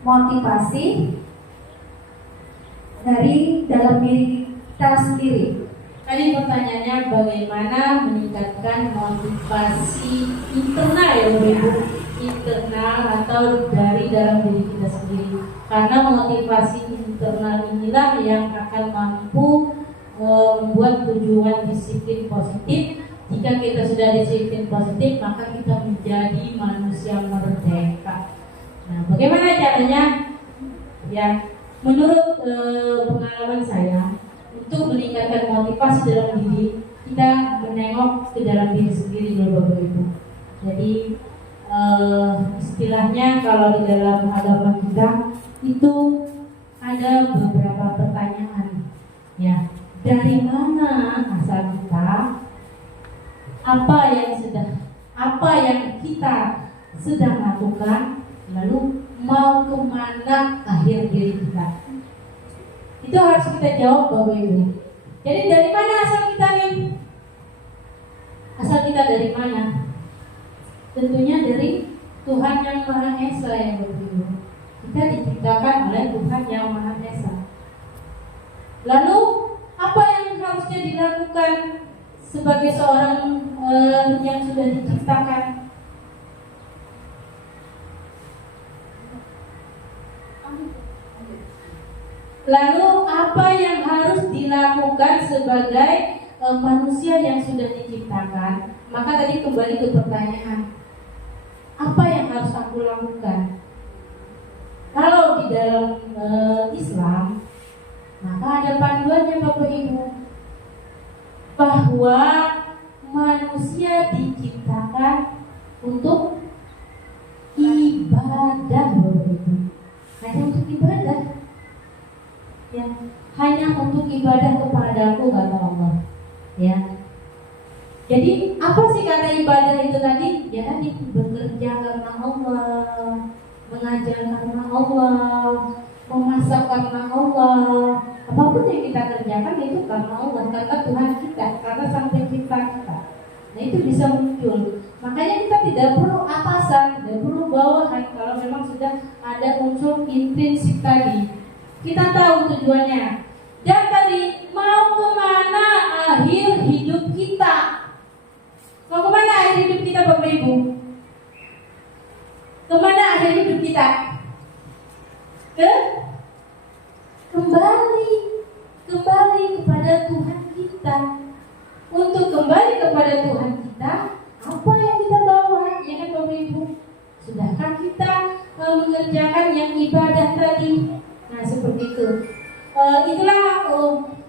motivasi dari dalam diri kita sendiri. Tadi pertanyaannya bagaimana meningkatkan motivasi internal ya Ibu, internal atau dari dalam diri kita sendiri. Karena motivasi internal inilah yang akan mampu membuat tujuan disiplin positif. Jika kita sudah disiplin positif, maka kita menjadi manusia merdeka. Nah, bagaimana caranya? Ya, menurut pengalaman saya, untuk meningkatkan motivasi dalam diri, kita menengok ke dalam diri sendiri dulu Bapak Ibu. Jadi istilahnya kalau di dalam agama kita itu ada beberapa pertanyaan. Ya, dari mana asal kita? Apa yang kita sedang lakukan, lalu mau kemana akhir diri kita? Itu harus kita jawab Bapak Ibu. Jadi dari mana asal kita nih? Asal kita dari mana? Tentunya dari Tuhan yang Maha Esa ya Bapak Ibu. Kita diciptakan oleh Tuhan yang Maha Esa. Lalu apa yang harusnya dilakukan sebagai seorang yang sudah diciptakan? Lalu apa yang harus dilakukan sebagai manusia yang sudah diciptakan? Maka tadi kembali ke pertanyaan, apa yang harus aku lakukan? Kalau di dalam Islam, maka ada panduannya Bapak Ibu, bahwa manusia diciptakan untuk ibadah Bapak Ibu. Hanya untuk ibadah. Ya, hanya untuk ibadah kepadaku kata Allah. Ya. Jadi apa sih kata ibadah itu tadi? Ya tadi bekerja karena Allah, mengajar karena Allah, memasak karena Allah. Apapun yang kita kerjakan itu karena Allah, karena Tuhan kita, karena Sang Pencipta kita. Nah itu bisa muncul. Makanya kita tidak perlu atasan, tidak perlu bawahan kalau memang sudah ada unsur intrinsik tadi. Kita tahu tujuannya. Dan tadi mau kemana akhir hidup kita? Mau kemana akhir hidup kita Bapak Ibu? Kemana akhir hidup kita? Kembali kepada Tuhan kita. Untuk kembali kepada Tuhan kita, apa yang kita bawa? Ya kan Bapak Ibu? Sudahkah kita mengerjakan yang ibadah tadi? Nah seperti itu. Itulah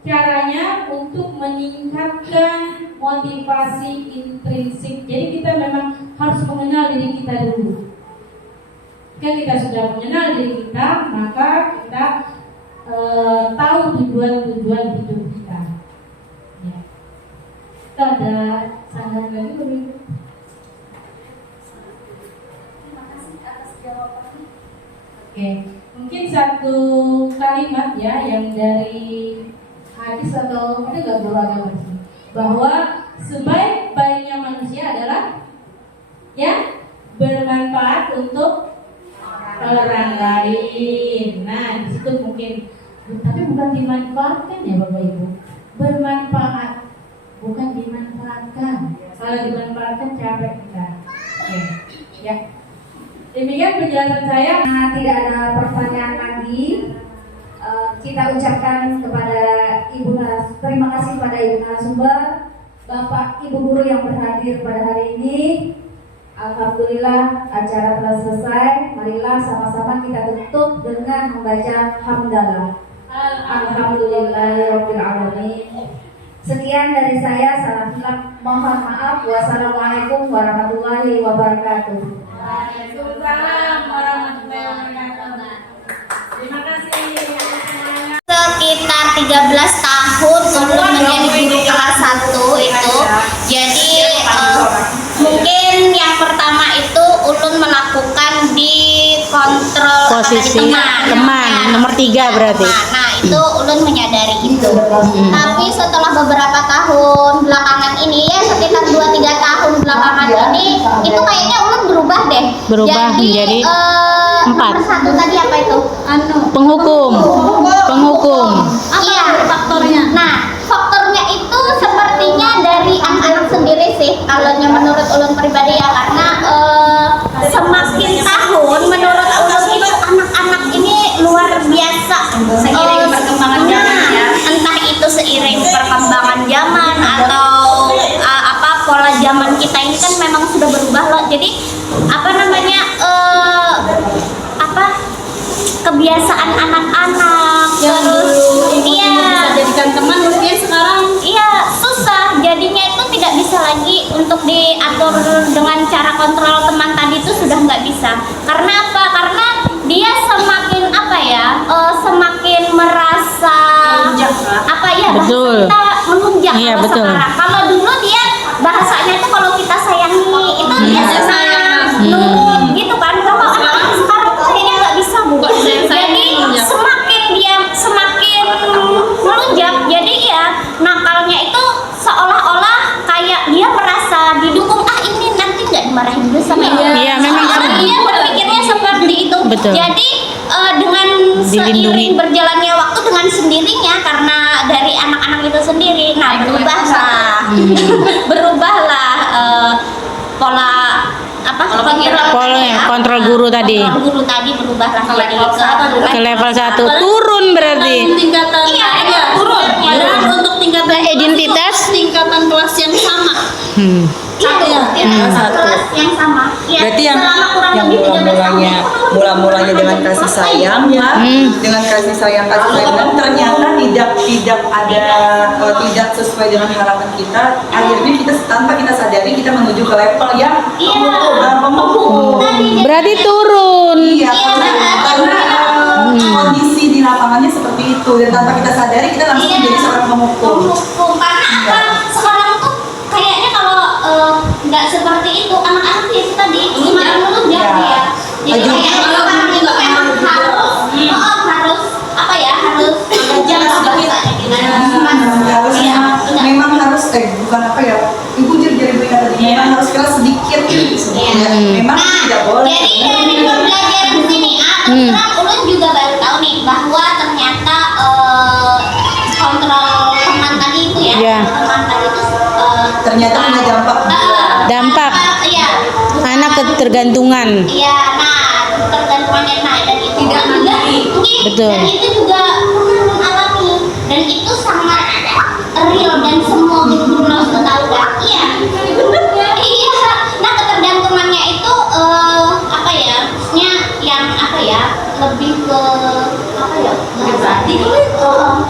caranya untuk meningkatkan motivasi intrinsik. Jadi kita memang harus mengenal diri kita dulu. Jika kita sudah mengenal diri kita, maka kita tahu tujuan hidup kita. Ya. Gak ada sanggahan lagi begitu. Terima kasih atas jawabannya. Oke, mungkin satu kalimat ya yang dari hadis atau kita nggak beragama sih, bahwa sebaik-baiknya manusia adalah ya bermanfaat untuk orang lain. Nah, di situ mungkin, tapi bukan dimanfaatkan ya Bapak Ibu, bermanfaat, bukan dimanfaatkan. Kalau dimanfaatkan capek kita. Oke, ya. Demikian penjelasan saya. Nah, tidak ada pertanyaan lagi. Kita ucapkan kepada terima kasih kepada Ibu narasumber, Bapak Ibu guru yang berhadir pada hari ini. Alhamdulillah acara telah selesai. Marilah sama-sama kita tutup dengan membaca hamdalah. Alhamdulillahirabbil alamin. Sekian dari saya, salam hilaf, mohon maaf. Wassalamualaikum warahmatullahi wabarakatuh. Waalaikumsalam warahmatullahi wabarakatuh. Terima kasih semuanya. Sekitar 13 tahun untuk menjadi guru kelas 1 itu. Jadi mungkin yang pertama itu Ulun melakukan di kontrol posisi teman nomor 3 berarti. Nah itu Ulun menyadari itu. Tapi setelah beberapa tahun belakangan ini ya, sekitar 2-3 tahun belakangan ini, itu kayaknya Ulun berubah deh. Berubah menjadi 4. Nomor 1 tadi apa itu? Penghukum. Iya, faktornya. Nah, faktornya itu sepertinya dari anak-anak sendiri sih. Kalau menurut Ulun pribadi ya, karena semakin tahun menurut Ulun itu anak-anak ini luar biasa. Seiring perkembangan zaman ya. Entah itu seiring perkembangan zaman atau pola zaman kita ini kan memang sudah berubah loh. Jadi kebiasaan anak-anak terus bisa jadikan teman, mungkin sekarang susah, jadinya itu tidak bisa lagi untuk diatur dengan cara kontrol teman tadi itu sudah nggak bisa. Karena apa? Karena dia semakin semakin merasa Betul. kita melunjak. Iya, kalau betul. sekarang. Kalau dulu dia bahasanya itu kalau kita sayangi itu dia sayang nurut gitu kan. Kalau anak sekarang kayaknya nggak bisa Bu. Jadi semakin melunjak. Jadi ya nakalnya itu seolah-olah kayak dia merasa didukung, ini nanti nggak dimarahin dulu sama ibu. Iya, memang Dia berpikirnya seperti itu. Betul. Jadi dengan seiring berjalannya waktu dengan sendirinya karena dari anak-anak itu sendiri, berubahlah pola kontrol guru tadi. Guru tadi berubahlah jadi Ke level 1 turun berarti. tingkatan turun. Dan untuk tingkatan Identitas tingkatan kelas yang sama. Kelas yang sama. Ya, Berarti yang selama kurang lebih 13 tahun. mulanya dengan kasih sayang ya, dengan kasih sayang dan ternyata tidak sesuai dengan harapan kita. Akhirnya kita tanpa kita sadari kita menuju ke level yang pemukul. berarti turun. Iya, karena kondisi di lapangannya seperti itu dan tanpa kita sadari kita langsung menjadi seorang pemukul. Karena apa? Sekarang tuh kayaknya kalau nggak seperti itu anak-anak itu tadi semakin melunjak dia. Jadi kayaknya sekarang itu memang harus memang harus bukan ibu jadi berikan tadi memang harus keras sedikit memang tidak boleh. Jadi dari pembelajaran sini terang Ulun juga baru tahu nih bahwa ternyata kontrol teman tadi itu teman tadi itu ternyata punya Dampak. Iya. Anak ketergantungan. Iya, tergantungannya dan itu Tidak juga Betul. dan itu juga Ulun alami dan itu sangat real dan semua guru harus tahu kan. Iya. Nah ketergantungannya itu maksudnya yang lebih ke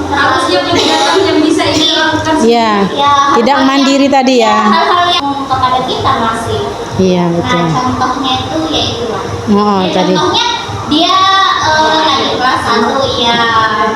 Harusnya kegiatan yang bisa ini lakukan. Iya. Tidak mandiri tadi ya. Hal-hal yang kepada kita masih. Iya, betul. Nah contohnya itu ya itulah. Oh, tadi. Contohnya dia lagi kelas 1 ya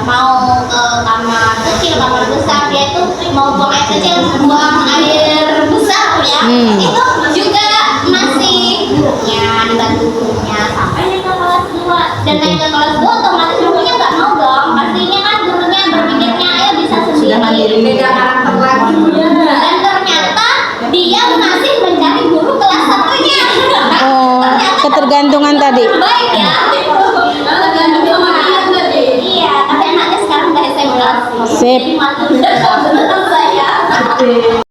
mau ke kamar kecil, kamar besar, dia itu mau buang air kecil, buang air besar ya. Itu juga masih gurunya, dibantu gurunya sampai naik ke kelas 2. Dan naik ke kelas 2 otomatis gurunya nggak mau dong. Pastinya kan gurunya berpikirnya ayo bisa sendiri. Beda karakter lagi. Dan ternyata dia masih mencari guru kelas 1-nya. Oh, ketergantungan tadi. Baik ya. Iya, tapi anaknya sekarang udah SMA. Sip. Jadi malu menurut saya.